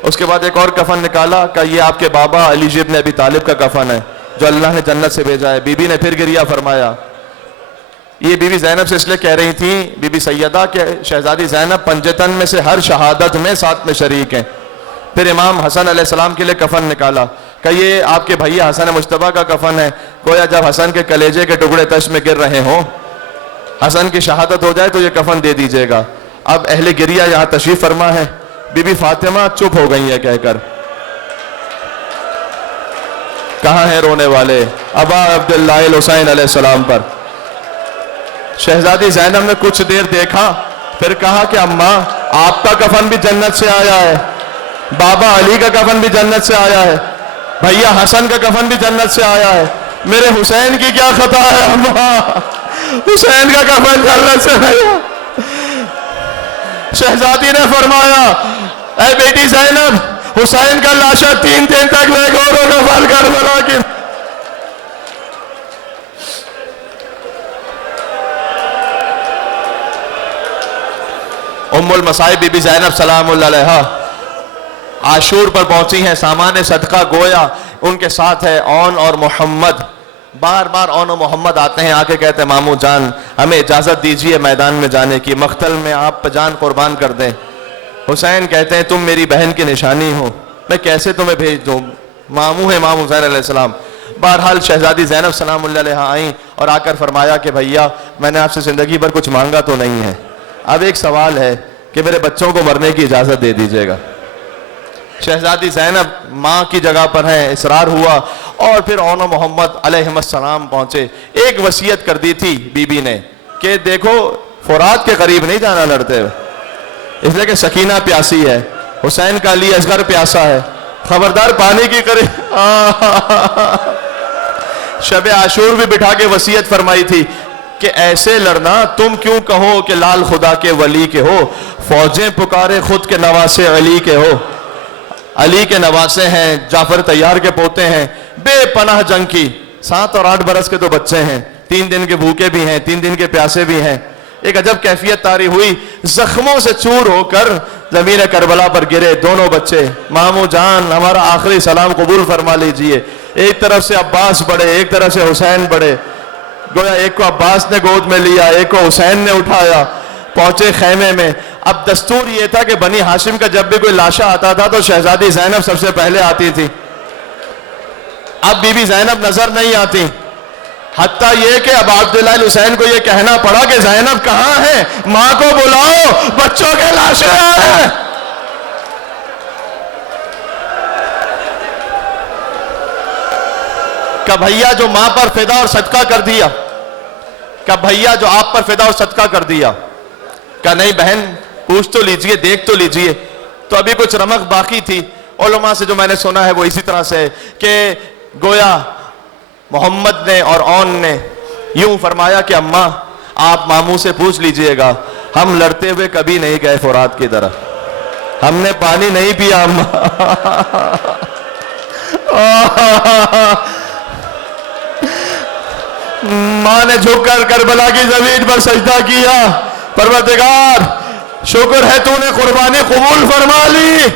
اس کے بعد ایک اور کفن نکالا کہ یہ آپ کے بابا علی ابن ابی طالب کا کفن ہے جو اللہ نے جنت سے بھیجا ہے. بی بی نے پھر گریہ فرمایا. یہ بی بی زینب سے اس لیے کہہ رہی تھی, بی بی سیدہ کہ شہزادی زینب پنجتن میں سے ہر شہادت میں ساتھ میں شریک ہیں. پھر امام حسن علیہ السلام کے لیے کفن نکالا کہ یہ آپ کے بھائی حسن مجتبیٰ کا کفن ہے. گویا جب حسن کے کلیجے کے ٹکڑے تش میں گر رہے ہوں, حسن کی شہادت ہو جائے تو یہ کفن دے دیجیے گا. اب اہل گریہ یہاں تشریف فرما ہے. بی بی فاطمہ چپ ہو گئی ہے کہہ کر. کہاں ہیں رونے والے ابا عبداللہ الحسین علیہ السلام پر. شہزادی زینب نے کچھ دیر دیکھا, پھر کہا کہ اماں آپ کا کفن بھی جنت سے آیا ہے, بابا علی کا کفن بھی جنت سے آیا ہے, بھیا حسن کا کفن بھی جنت سے آیا ہے, میرے حسین کی کیا خطا ہے اماں, حسین کا کفن جنت سے آیا. شہزادی نے فرمایا اے بیٹی زینب, حسین کا لاشا 3 دن تک لے گوروں کا کفن کربلا کی. ام المصائب بی بی زینب سلام اللہ علیہا عاشور پر پہنچی ہیں. سامان صدقہ گویا ان کے ساتھ ہے اون اور محمد. بار بار اون و محمد آتے ہیں, آ کے کہتے ہیں مامو جان ہمیں اجازت دیجیے میدان میں جانے کی, مقتل میں آپ پہ جان قربان کر دیں. حسین کہتے ہیں تم میری بہن کی نشانی ہو, میں کیسے تمہیں بھیج دوں, مامو ہے امام حسین علیہ السلام. بہرحال شہزادی زینب سلام اللہ علیہا آئیں اور آ کر فرمایا کہ بھیا میں نے آپ سے زندگی بھر کچھ مانگا تو نہیں ہے, اب ایک سوال ہے کہ میرے بچوں کو مرنے کی اجازت دے دیجیے گا. شہزادی زینب ماں کی جگہ پر ہیں, اصرار ہوا اور پھر اون و محمد علیہ السلام پہنچے. ایک وصیت کر دی تھی بی بی نے کہ دیکھو فرات کے قریب نہیں جانا لڑتے ہوئے, اس لیے کہ سکینہ پیاسی ہے, حسین کا علی اصغر پیاسا ہے, خبردار پانی کی قریب. شب عاشور بھی بٹھا کے وصیت فرمائی تھی کہ ایسے لڑنا تم کیوں کہو کہ لال خدا کے ولی کے ہو, فوجیں پکارے خود کے نواسے علی کے ہو. علی کے نواسے ہیں, جعفر طیار کے پوتے ہیں, بے پناہ جنگ کی. 7 اور 8 برس کے تو بچے ہیں, 3 دن کے بھوکے بھی ہیں, 3 دن کے پیاسے بھی ہیں. ایک عجب کیفیت طاری ہوئی, زخموں سے چور ہو کر زمین کربلا پر گرے دونوں بچے. مامو جان ہمارا آخری سلام قبول فرما لیجئے. ایک طرف سے عباس بڑھے, ایک طرف سے حسین بڑھے. گویا ایک کو عباس نے گود میں لیا, ایک کو حسین نے اٹھایا. پہنچے خیمے میں. اب دستور یہ تھا کہ بنی ہاشم کا جب بھی کوئی لاشا آتا تھا تو شہزادی زینب سب سے پہلے آتی تھی. اب بی بی زینب نظر نہیں آتی, حتیٰ یہ کہ اب عبداللہ الحسین کو یہ کہنا پڑا کہ زینب کہاں ہے, ماں کو بلاؤ بچوں کے لاشیں آئے. کہ بھیا جو ماں پر فدا اور صدقہ کر دیا, کہ بھیا جو آپ پر فدا اور صدقہ کر دیا, کہ نہیں بہن پوچھ تو لیجئے, دیکھ تو لیجئے. تو ابھی کچھ رمق باقی تھی. علماء سے جو میں نے سنا ہے وہ اسی طرح سے ہے کہ گویا محمد نے اور اون نے یوں فرمایا کہ اماں آپ ماموں سے پوچھ لیجئے گا, ہم لڑتے ہوئے کبھی نہیں گئے فرات کی طرف, ہم نے پانی نہیں پیا اماں. ماں نے جھک کر کربلا کی زمین پر سجدہ کیا, پروردگار شکر ہے تو نے قربانی قبول فرما لی.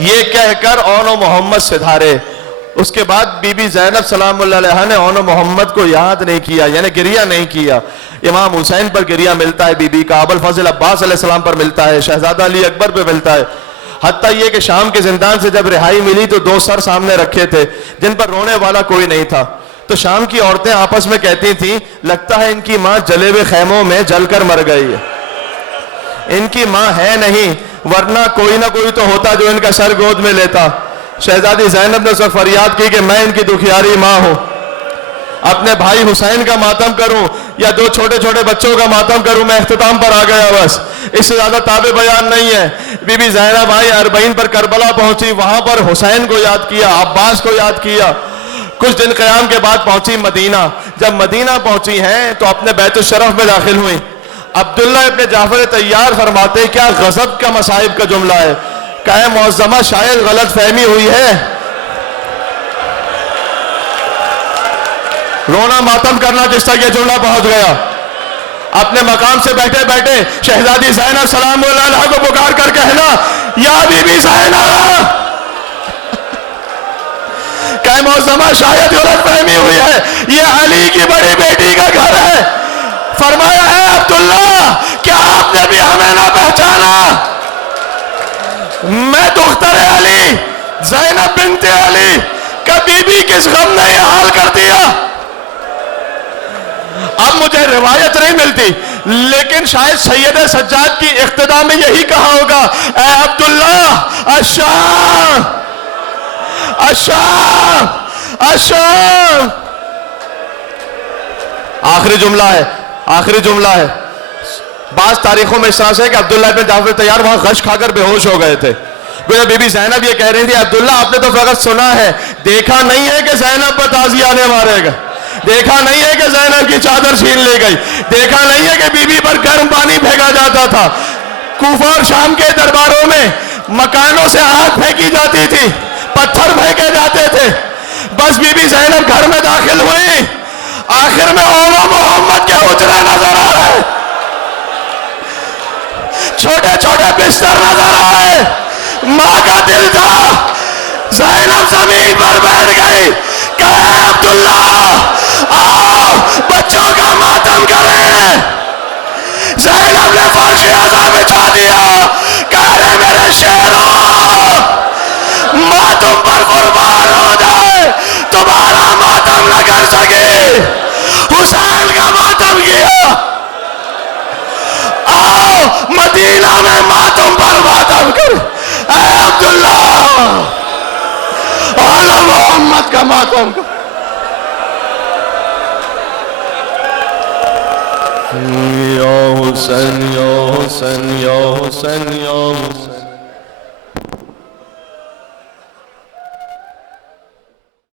یہ کہہ کر اون و محمد سے دھارے. اس کے بعد بی بی زینب سلام اللہ علیہا نے اون و محمد کو یاد نہیں کیا, یعنی گریہ نہیں کیا. امام حسین پر گریہ ملتا ہے بی بی کا, ابو الفضل عباس علیہ السلام پر ملتا ہے, شہزادہ علی اکبر پہ ملتا ہے. حتیٰ یہ کہ شام کے زندان سے جب رہائی ملی تو 2 سر سامنے رکھے تھے جن پر رونے والا کوئی نہیں تھا. تو شام کی عورتیں آپس میں کہتی تھیں لگتا ہے ان کی ماں جلے ہوئے خیموں میں جل کر مر گئی ہے, ان کی ماں ہے نہیں, ورنہ کوئی نہ کوئی تو ہوتا جو ان کا سر گود میں لیتا. شہزادی زینب نے اس وقت فریاد کی کہ میں ان کی دکھیاری ماں ہوں, اپنے بھائی حسین کا ماتم کروں. یا دو چھوٹے چھوٹے بچوں کا ماتم کروں؟ میں اختتام پر آ گیا بس، اس سے زیادہ تابع بیان نہیں ہے۔ بی بی زینب آئی 40 پر کربلا پہنچی، وہاں پر حسین کو یاد کیا، عباس کو یاد کیا۔ کچھ دن قیام کے بعد پہنچی مدینہ۔ جب مدینہ پہنچی ہیں تو اپنے بیت الشرف میں داخل ہوئی۔ عبداللہ ابن جعفر طیار فرماتے کیا غضب کا مصائب کا جملہ ہے، کہے معظمہ شاید غلط فہمی ہوئی ہے۔ رونا ماتم کرنا جس تک یہ جملہ پہنچ گیا۔ اپنے مقام سے بیٹھے بیٹھے شہزادی زینب سلام اللہ علیہ کو پکار کر کہنا یا بی بی زینب، کہ معظمہ شاید غلط فہمی ہوئی ہے، یہ علی کی بڑی بیٹی کا گھر ہے۔ فرمایا ہے عبداللہ کیا آپ نے بھی ہمیں نہ پہچانا؟ میں دختر علی زینب بنت علی، کبھی بھی کس غم نے یہ حال کر دیا؟ اب مجھے روایت نہیں ملتی لیکن شاید سید سجاد کی اقتدا میں یہی کہا ہوگا، اے عبداللہ الشام الشام الشام۔ آخری جملہ ہے، آخری جملہ ہے۔ بعض تاریخوں میں اس طرح سے کہ عبداللہ ابن جعفر طیار وہاں غش کھا کر بے ہوش ہو گئے تھے۔ گویا بی بی زینب یہ کہہ رہی تھی عبداللہ آپ نے تو فقط سنا ہے، دیکھا نہیں ہے کہ زینب پر تازیہ نے مارے گا، دیکھا نہیں ہے کہ زینب کی چادر چھین لے گئی، دیکھا نہیں ہے کہ بی بی پر گرم پانی پھینکا جاتا تھا۔ کوفہ اور شام کے درباروں میں مکانوں سے آگ پھینکی جاتی تھی، پتھر پھینکے جاتے تھے۔ بس بی بی زینب گھر میں داخل ہوئی، آخر میں اولا محمد کے حجرے نظر آ رہے، چھوٹے چھوٹے بستر نظر آئے، ماں کا دل تھا۔ زینب زمین پر بیٹھ گئی، کہے عبداللہ آؤ بچوں کا ماتم کریں۔ زینب نے فرش اعظم بچھا دیا، کہہ رہے میرے شیروں ماتم پر قربان ہو جائے، تمہارا ماتم نہ کر سکے، حسین کا ماتم کیا۔ آؤ مدینہ میں ماتم پر ماتم کر، اے عبداللہ آل محمد کا ماتم کر۔ یا حسین یا حسین یا حسین یا حسین۔